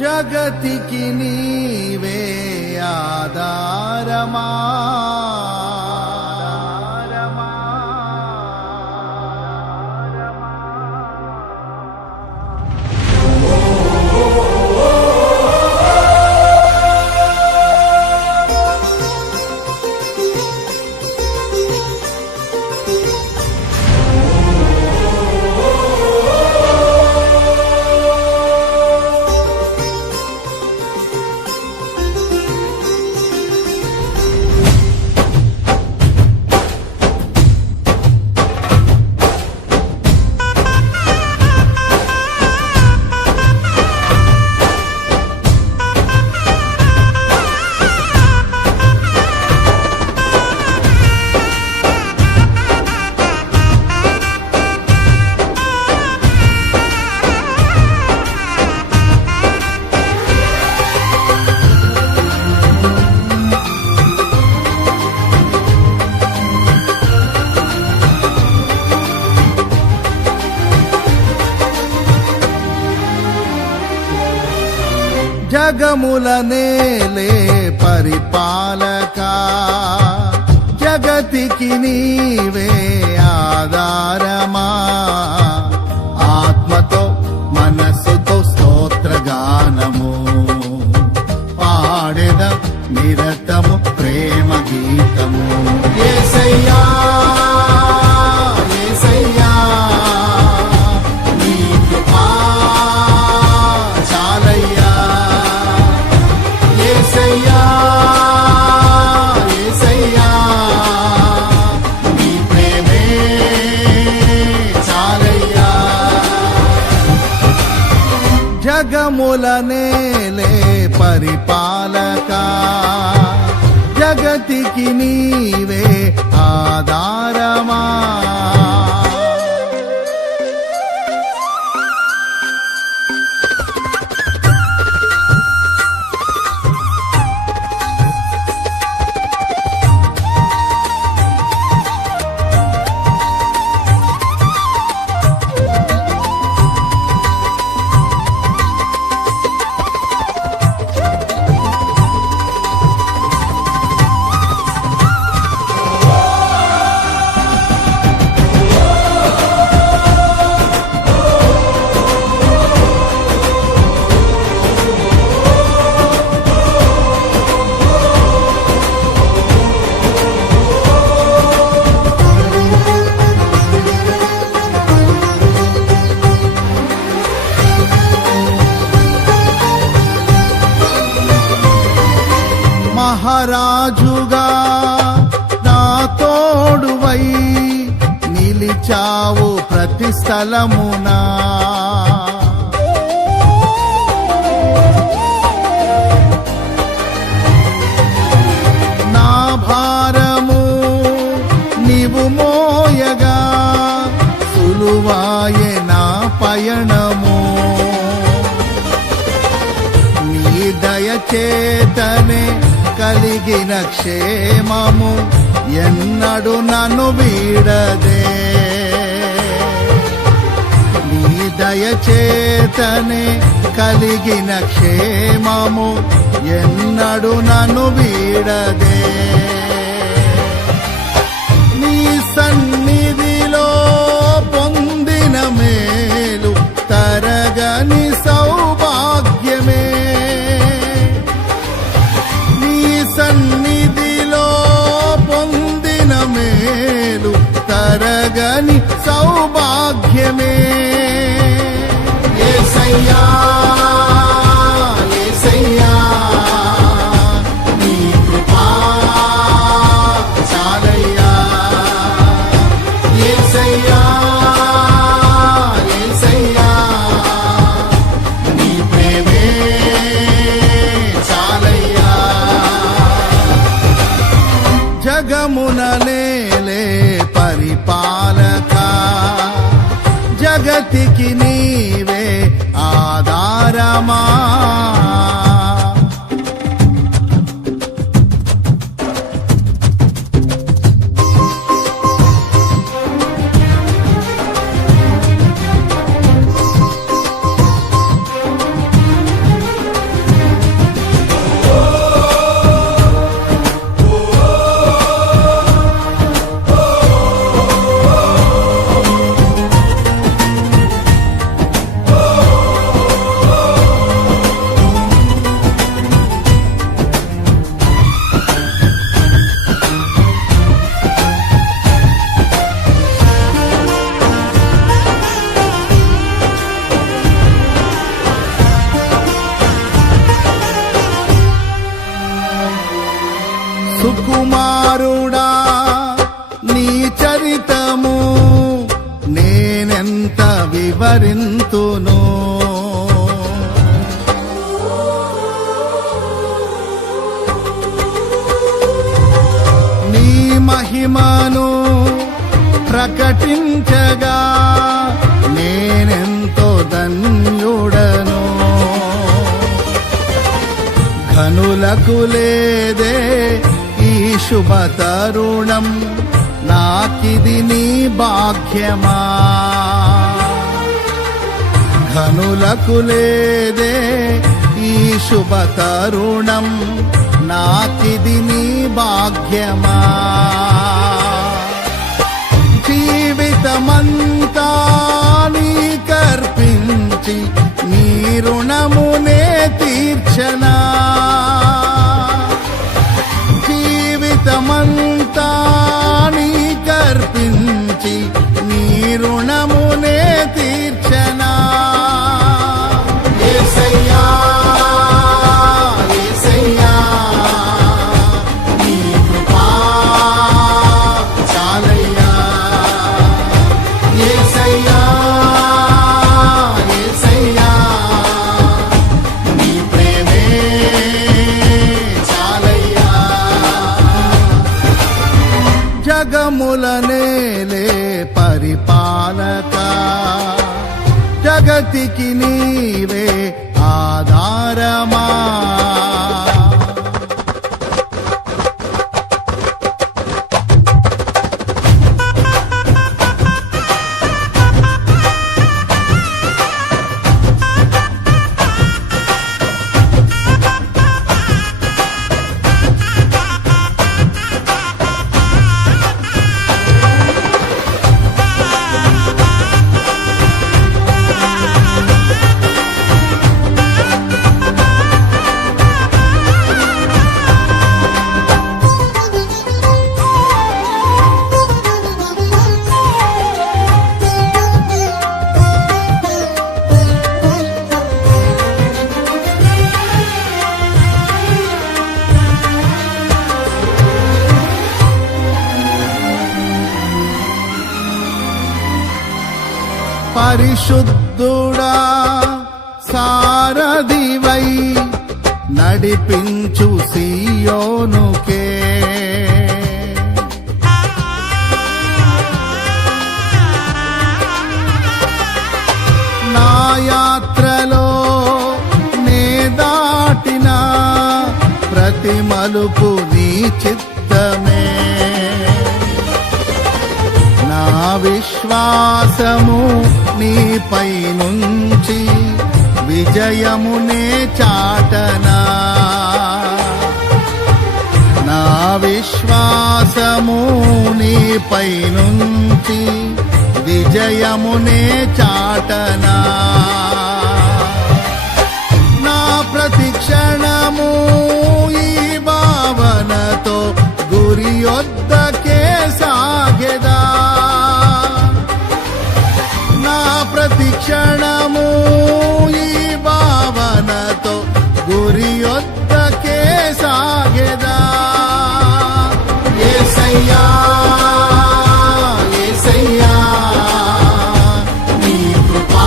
జగతికి నీవే ఆధారమా. జగముల నేలే పరిపాలక జగతికి నీవే ఆధారమా ఆత్మతో మనస్సుతో స్తోత్రగానము పాడెద నిరతము ప్రేమ గీతము యేసయ్యా యేసయ్యా నీ కృపా చాలయ్యా యేసయ్యా యేసయ్యా నీ ప్రేమే చాలయ్యా జగముల నేలే పరిపాలక జగతికి నీవే ఆధారమా మహారాజుగా నా తోడువై నిలిచావు ప్రతి స్థలమునా నా భారము నీవు మోయగా సులువాయే నా పయనము నీ దయచేతనే కలిగిన క్షేమము ఎన్నడు నన్ను వీడదే నీ దయచేతనే కలిగిన క్షేమము ఎన్నడు నన్ను వీడదే నీ సన్నిధిలో పొందిన మేలు తరగని సౌభాగ్యమే సన్నిధిలో పొందిన మేలు తరగని సౌభాగ్యమే యేసయ్యా యేసయ్యా నీ కృపా చాలయ్యా యేసయ్యా యేసయ్యా నీ ప్రేమే చాలయ్యా జగమున నేలే పరిపాలక జగతికి నీవే ఆధారమా సుకుమారుడా నీ చరితము నేనెంత వివరింతును నీ మహిమను ప్రకటించగా నేనెంతో ధన్యుడను ఘనులకు లేదే ఈ శుభ తరుణం నాకిది నీ భాగ్యమా ఘనులకు లేదే ఈ శుభ తరుణం నాకిది నీ భాగ్యమా జీవితమంతా నీకర్పించి నీ రుణమునే తీర్చనా జీవితమంతా నీకర్పించి నీ రుణమునే తీర్చనా యేసయ్యా యేసయ్యా నీ కృపా చాలయ్యా యేసయ్యా యేసయ్యా నీ ప్రేమే చాలయ్యా జగముల నేలే పరిపాలక జగతికి నీవే ఆధారమా పరిశుద్ధుడా సారథివై నడిపించు సియోనుకే నా యాత్రలో నే దాటిన ప్రతి మలుపు నీ చిత్తమే నా విశ్వాసము నీపై నుంచి విజయమునే చాటనా నా విశ్వాసము నీపై నుంచి విజయమునే చాటనా నా ప్రతి క్షణము ఈ భావనతో గురి యొద్దకే సాగెదా నా ప్రతి క్షణము ఈ భావనతో గురి యొద్దకే సాగెదా యేసయ్యా యేసయ్యా నీ కృపా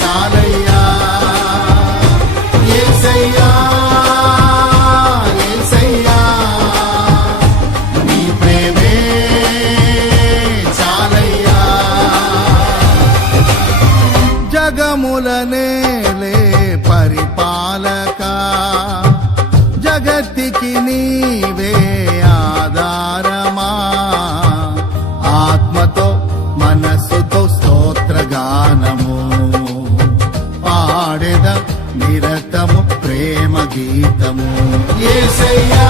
చాలయ్యా యేసయ్యా యేసయ్యా నీ ప్రేమే చాలయ్యా జగముల నేలే పరిపాలక జగతికి నీవే ఆధారమా ఆత్మతో మనస్సుతో స్తోత్రగానము పాడెద నిరతము ప్రేమ గీతము యేసయ్యా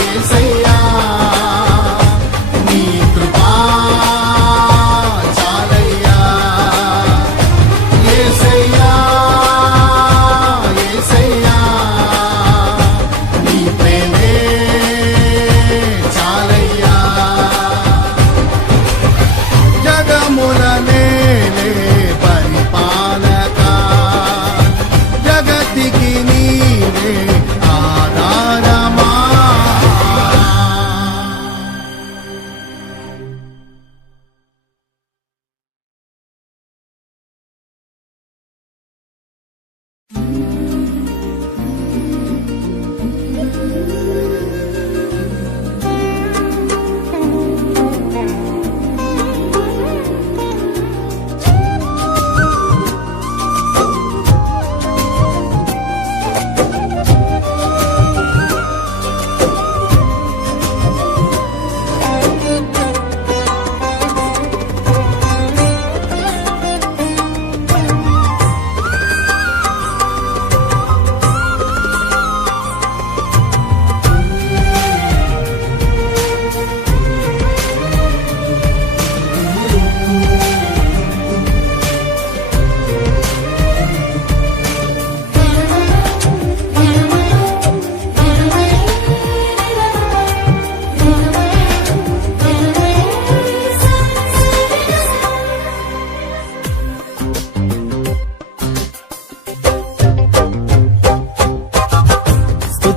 యేసయ్యా నీ కృపా చాలయ్యా యేసయ్యా యేసయ్యా నీ ప్రేమే చాలయ్యా జగముల నేలే పరిపాలక జగతికి నీవే ఆధారమా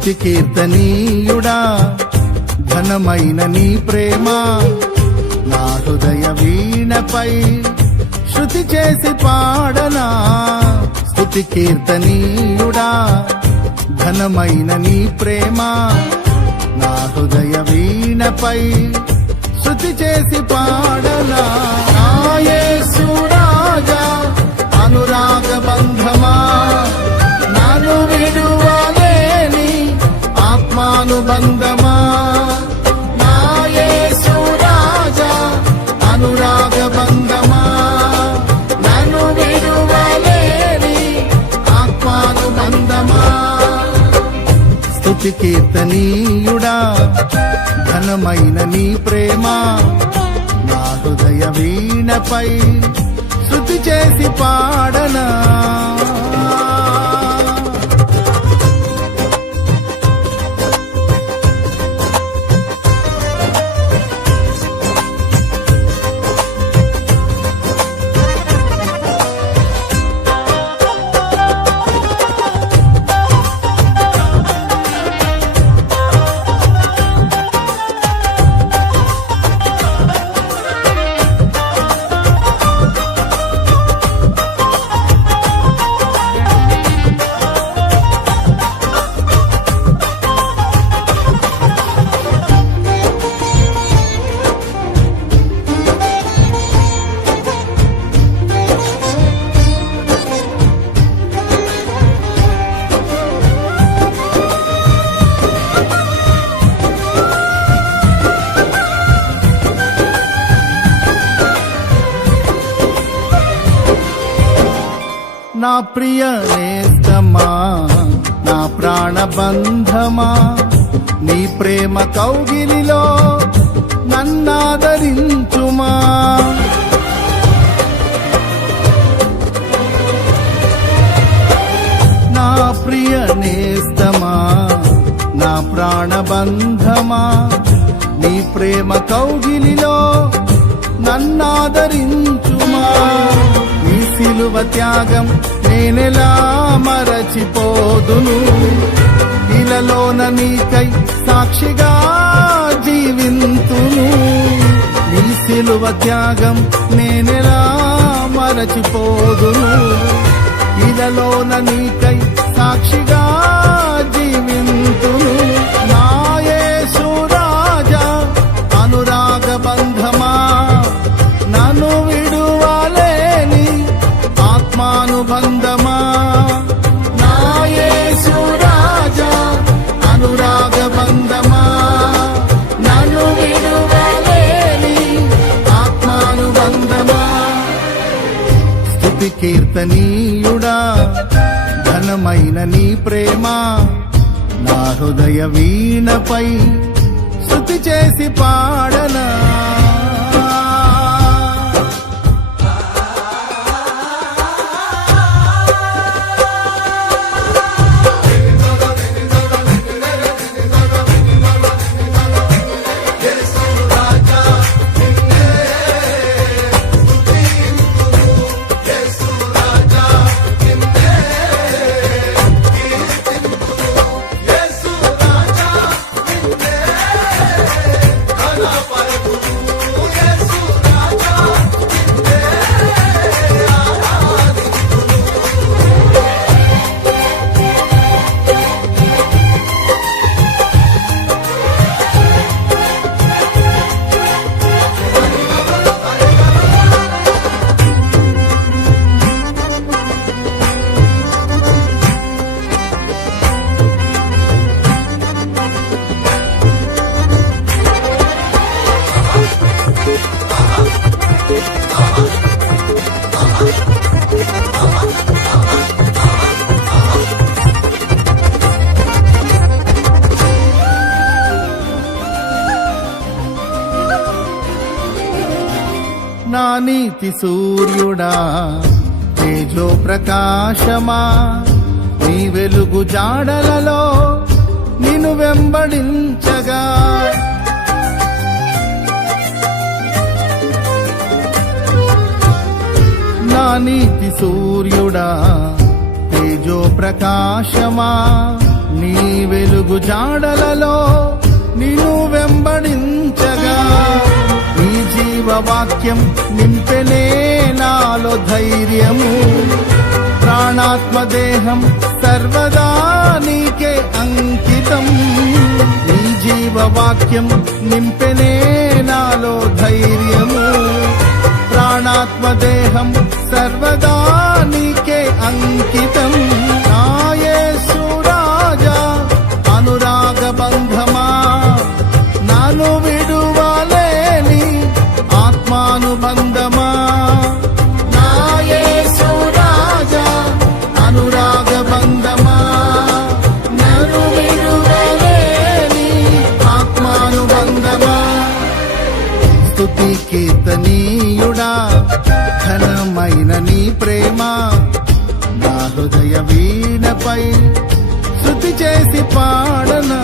స్తుతి కీర్తనీయుడా ఘనమైన నీ ప్రేమ నా హృదయ వీణపై శృతి చేసి పాడనా. స్తుతి కీర్తనీయుడా ఘనమైన నీ ప్రేమ నా హృదయ వీణపై శృతి చేసి పాడనా. నా యేసు రాజా అనురాగ బంధమా నన్ను విడువలేని ఆత్మానుబంధమా. నా యేసు రాజా అనురాగ బంధమా నన్ను విడువలేని ఆత్మానుబంధమా. స్తుతి కీర్తనీయుడా ఘనమైన నీ ప్రేమ నా హృదయ వీణపై శృతి చేసి పాడనా. నా ప్రియ నేస్తమా నా ప్రాణబంధమా నీ ప్రేమ కౌగిలిలో నన్నాదరించుమా. నా ప్రియ నేస్తమా నా ప్రాణబంధమా నీ ప్రేమ కౌగిలిలో నన్నాదరించుమా. నీ సిలువ త్యాగం నేనెలా మరచిపోదును, ఇలలోన నీకై సాక్షిగా జీవింతును. నీ సిలువ త్యాగం నేనెలా మరచిపోదును, ఇలలోన నీకై సాక్షిగా జీవింతును. నా యేసు రాజా అనురాగ బంధమా నన్ను విడువలేని ఆత్మానుబంధమా. నా యేసు రాజా అనురాగ బంధమా నన్ను విడువలేని ఆత్మానుబంధమా. స్తుతి కీర్తనీయుడా ఘనమైన నీ ప్రేమ నా హృదయ వీణపై స్తుతి చేసి పాడనా. నా నీతి సూర్యుడా తేజో ప్రకాశమా నీ వెలుగు జాడలలో నిన్ను వెంబడించగా. నా నీతి సూర్యుడా తేజో ప్రకాశమా నీ నీ వెలుగు జాడలలో నిన్ను వెంబడించగా నీ జీవవాక్యం నింపెనే నాలో ధైర్యము. ప్రాణాత్మదేహం సర్వదా నీకే అంకితం. నీ జీవవాక్యం నింపెనే నాలో ధైర్యము. ప్రాణాత్మదేహం సర్వదా నీకే అంకితం. నా యేసు రాజా అనురాగ బంధమా, నాను విడువలేని ఆత్మానుబంధమా. నా యేసు రాజా అనురాగ బంధమా, నన్ను విడువలేని ఆత్మానుబంధమా. స్తుతి కీర్తనీయుడా ఘనమైన నీ ప్రేమ నా హృదయ వీణపై శృతి చేసి పాడనా.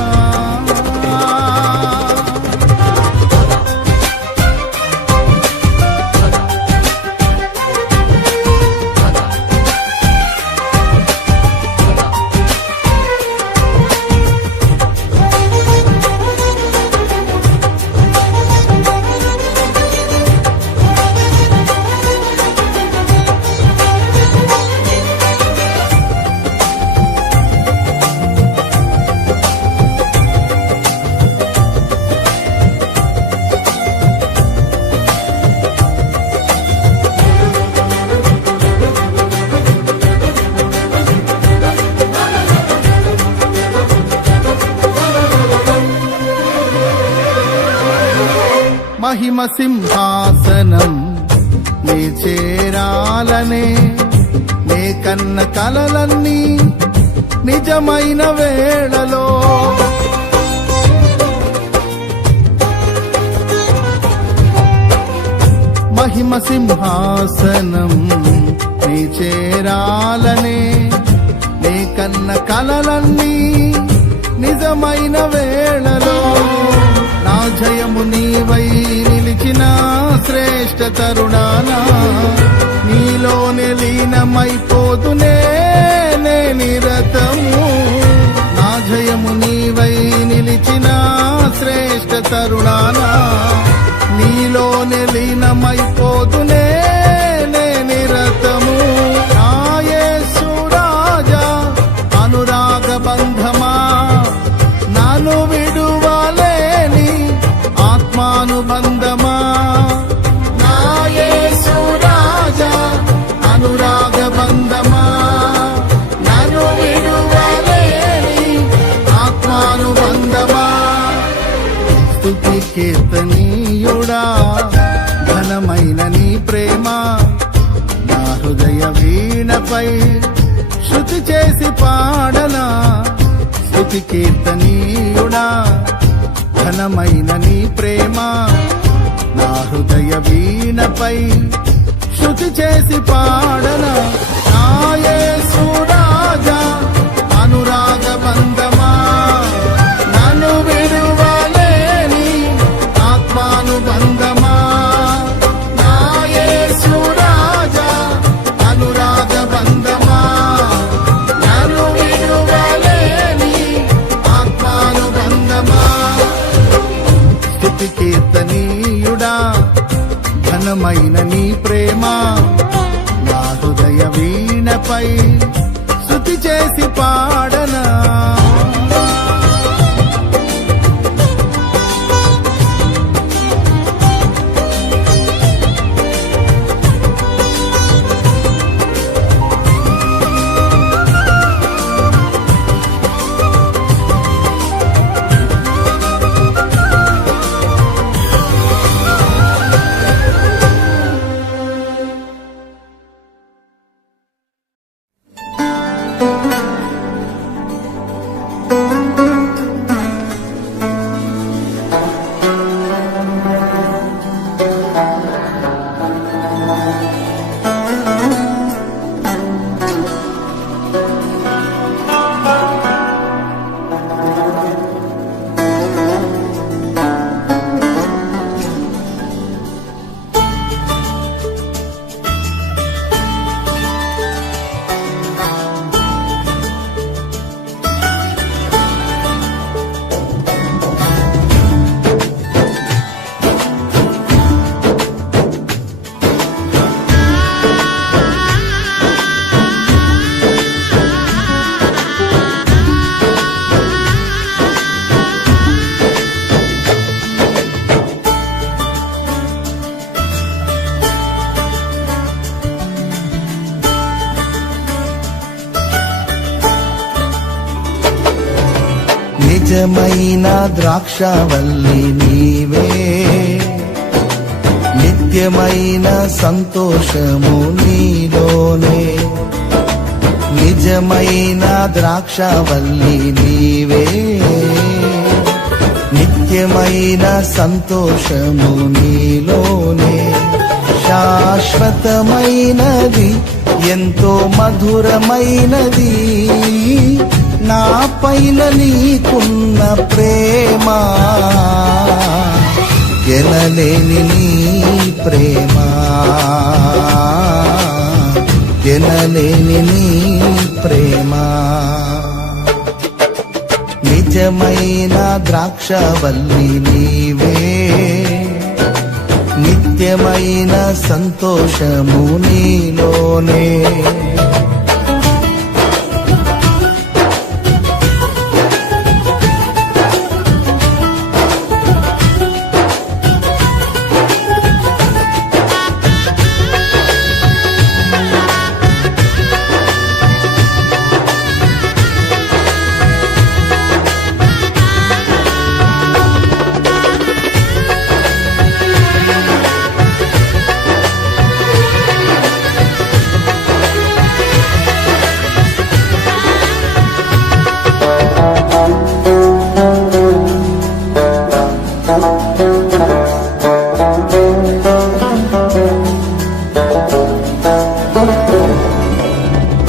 మహిమ సింహాసనం నీ చేరాలనే నే కన్న కలలన్నీ నిజమైన వేళలో మహిమ సింహాసనం నీ చేరాలనే నే కన్న కలలన్నీ నిజమైన వేళలో నా జయము నీవై నిలిచిన శ్రేష్ఠ తరుణానా నీలోనే లీనమైపోతునే నే నిరతము. నా జయము నీవై నిలిచిన శ్రేష్ఠ తరుణానా నీలోనే లీనమైపోతునే నే నిరతము. నా యేసు రాజా అనురాగ బంధమా, నాను విడువలేని ఆత్మానుబంధమా. నా యేసు రాజా అనురాగ బంధమా, నాను విడువలేని ఆత్మానుబంధమా. స్తుతి కీర్తనీయుడా ఘనమైన నీ ప్రేమ నా హృదయ వీణపై శృతి చేసి పాడనా. స్తుతి కీర్తనీయుడా ఘనమైన నీ ప్రేమ నా హృదయ వీణపై శృతి చేసి పాడనా. నా యేసు రాజా అనురాగ బంధమా, నన్ను విడువలేని ఆత్మానుబంధమా. నా యేసు రాజా అనురాగ బంధమా, నన్ను విడువలేని ఆత్మానుబంధమా. స్తుతి కీర్తనీయుడా ఘనమైన నీ ప్రేమ నా హృదయ వీణపై నిజమైన ద్రాక్షవల్లి నీవే, నిత్యమైన సంతోషము నీలోనే. నిజమైన ద్రాక్షవల్లి నీవే, నిత్యమైన సంతోషము నీలోనే. శాశ్వతమైనది ఎంతో మధురమైనది నా పైన నీకున్న ప్రేమ, ఎనలేని నీ ప్రేమ, ఎనలేని నీ ప్రేమ. నిజమైన ద్రాక్షవల్లి నీవే, నిత్యమైన సంతోషము నీలోనే.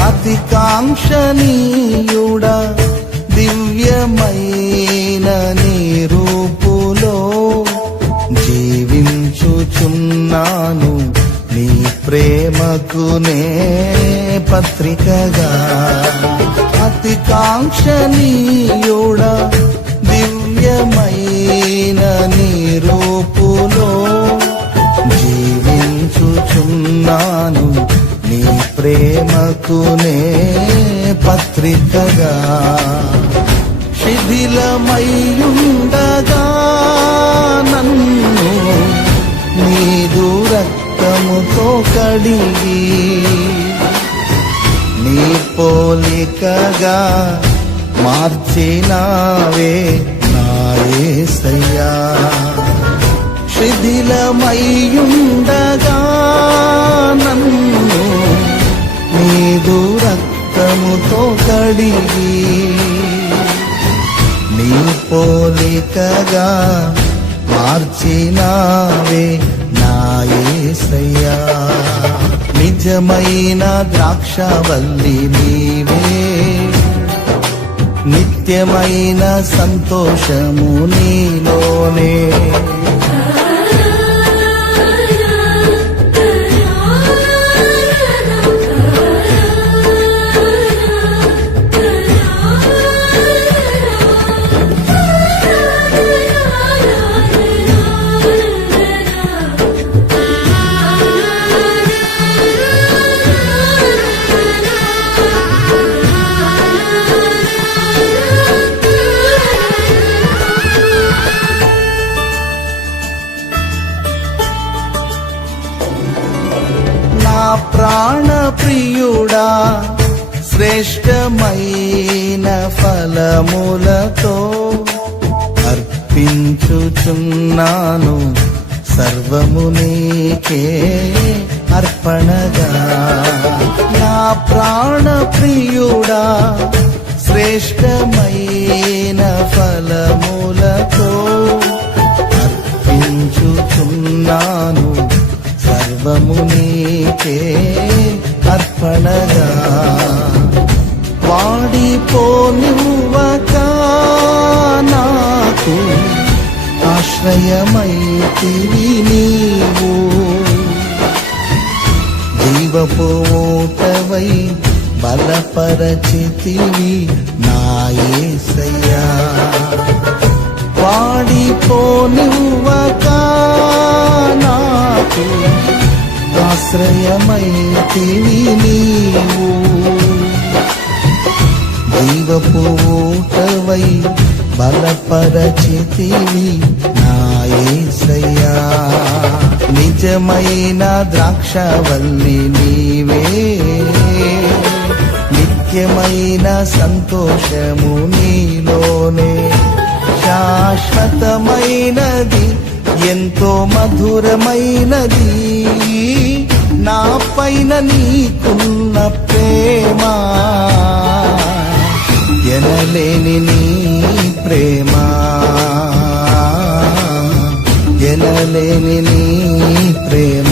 అతి కాంక్షణీయుడా దివ్యమైన నీ రూపులో జీవించుచున్నాను, నీ ప్రేమకు నే పత్రికగా. అతి కాంక్షణీయుడా దివ్యమైన నీ రూపులో జీవించుచున్నాను, నీ ప్రేమకు నే పత్రికగా. శిథిలమయ్యుండగా నన్ను నీదు రక్తముతో కడిగి, నీ పోలికగా మార్చినావే నా యేసయ్యా. శిథిలమయ్యుండగా నన్ను నీదు రక్తముతో కడిగి, నీ పోలికగా మార్చినావే నా యేసయ్యా. నిజమైన ద్రాక్షవల్లి నీవే, నిత్యమైన సంతోషము నీలోనే. ప్రాణ ప్రియుడా శ్రేష్టమైన ఫలములతో అర్పించుచున్నాను, సర్వము నీకే అర్పణగా. నా ప్రాణ ప్రియుడా శ్రేష్టమైన ఫలములతో అర్పించుచున్నాను, సర్వము నీకే అర్పణగా. వాడిపోనివ్వక నాకు ఆశ్రయమైతివి నీవు, జీవపు ఊటవై బలపరచితివి నా యేసయ్యా. వాడిపోనివ్వక నాకు ఆశ్రయమైతివి నీవు, జీవపు ఊటవై బలపరచితివి నా యేసయ్యా. నిజమైన ద్రాక్షవల్లి నీవే, నిత్యమైన సంతోషము నీలోనే. శాశ్వతమైనది ఎంతో మధురమైనది నా పైన నీకున్న ప్రేమ ఎనలేని నీ ప్రేమ ఎనలేని నీ ప్రేమ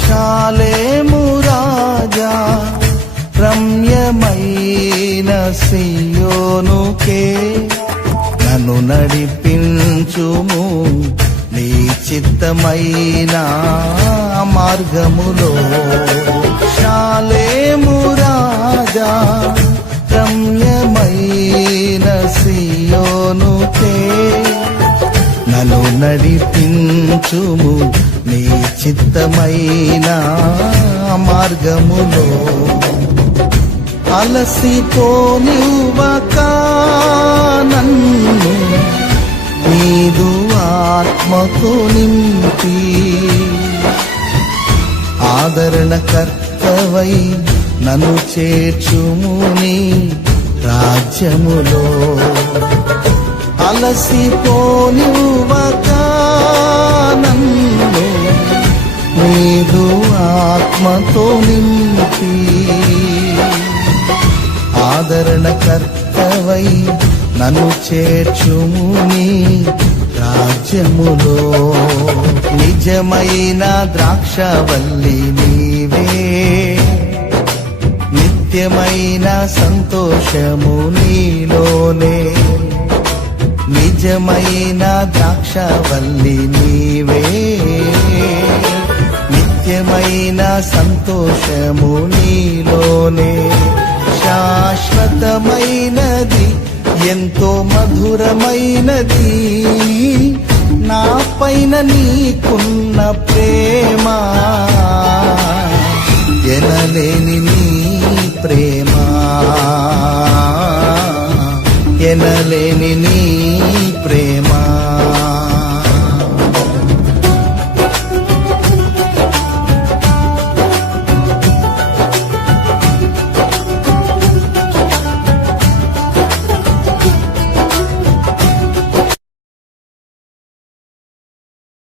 షాలేము రాజా రమ్యమైన సియోనుకే నన్ను నడిపించుము నీ చిత్తమైన మార్గములో షాలేము రాజా రమ్యమైన సియోనుకే నన్ను నడిపించుము నీ చిత్తమైన మార్గములో అలసిపోనివ్వక నన్ను నీదు ఆత్మతో నింపి ఆదరణకర్తవై నన్ను చేర్చుము నీ రాజ్యములో అలసిపోనివ్వక నన్ను నీదు ఆత్మతో నింపి ఆదరణకర్తవై నన్ను చేర్చుము నీ రాజ్యములో నిజమైన ద్రాక్షవల్లి నీవే నిత్యమైన సంతోషము నీలోనే నిజమైన ద్రాక్షవల్లి నీవే నిత్యమైన సంతోషము నీలోనే శాశ్వతమైనది ఎంతో మధురమైనది నా పైన నీకున్న ప్రేమ ఎనలేని నీ ప్రేమ ఎనలేని నీ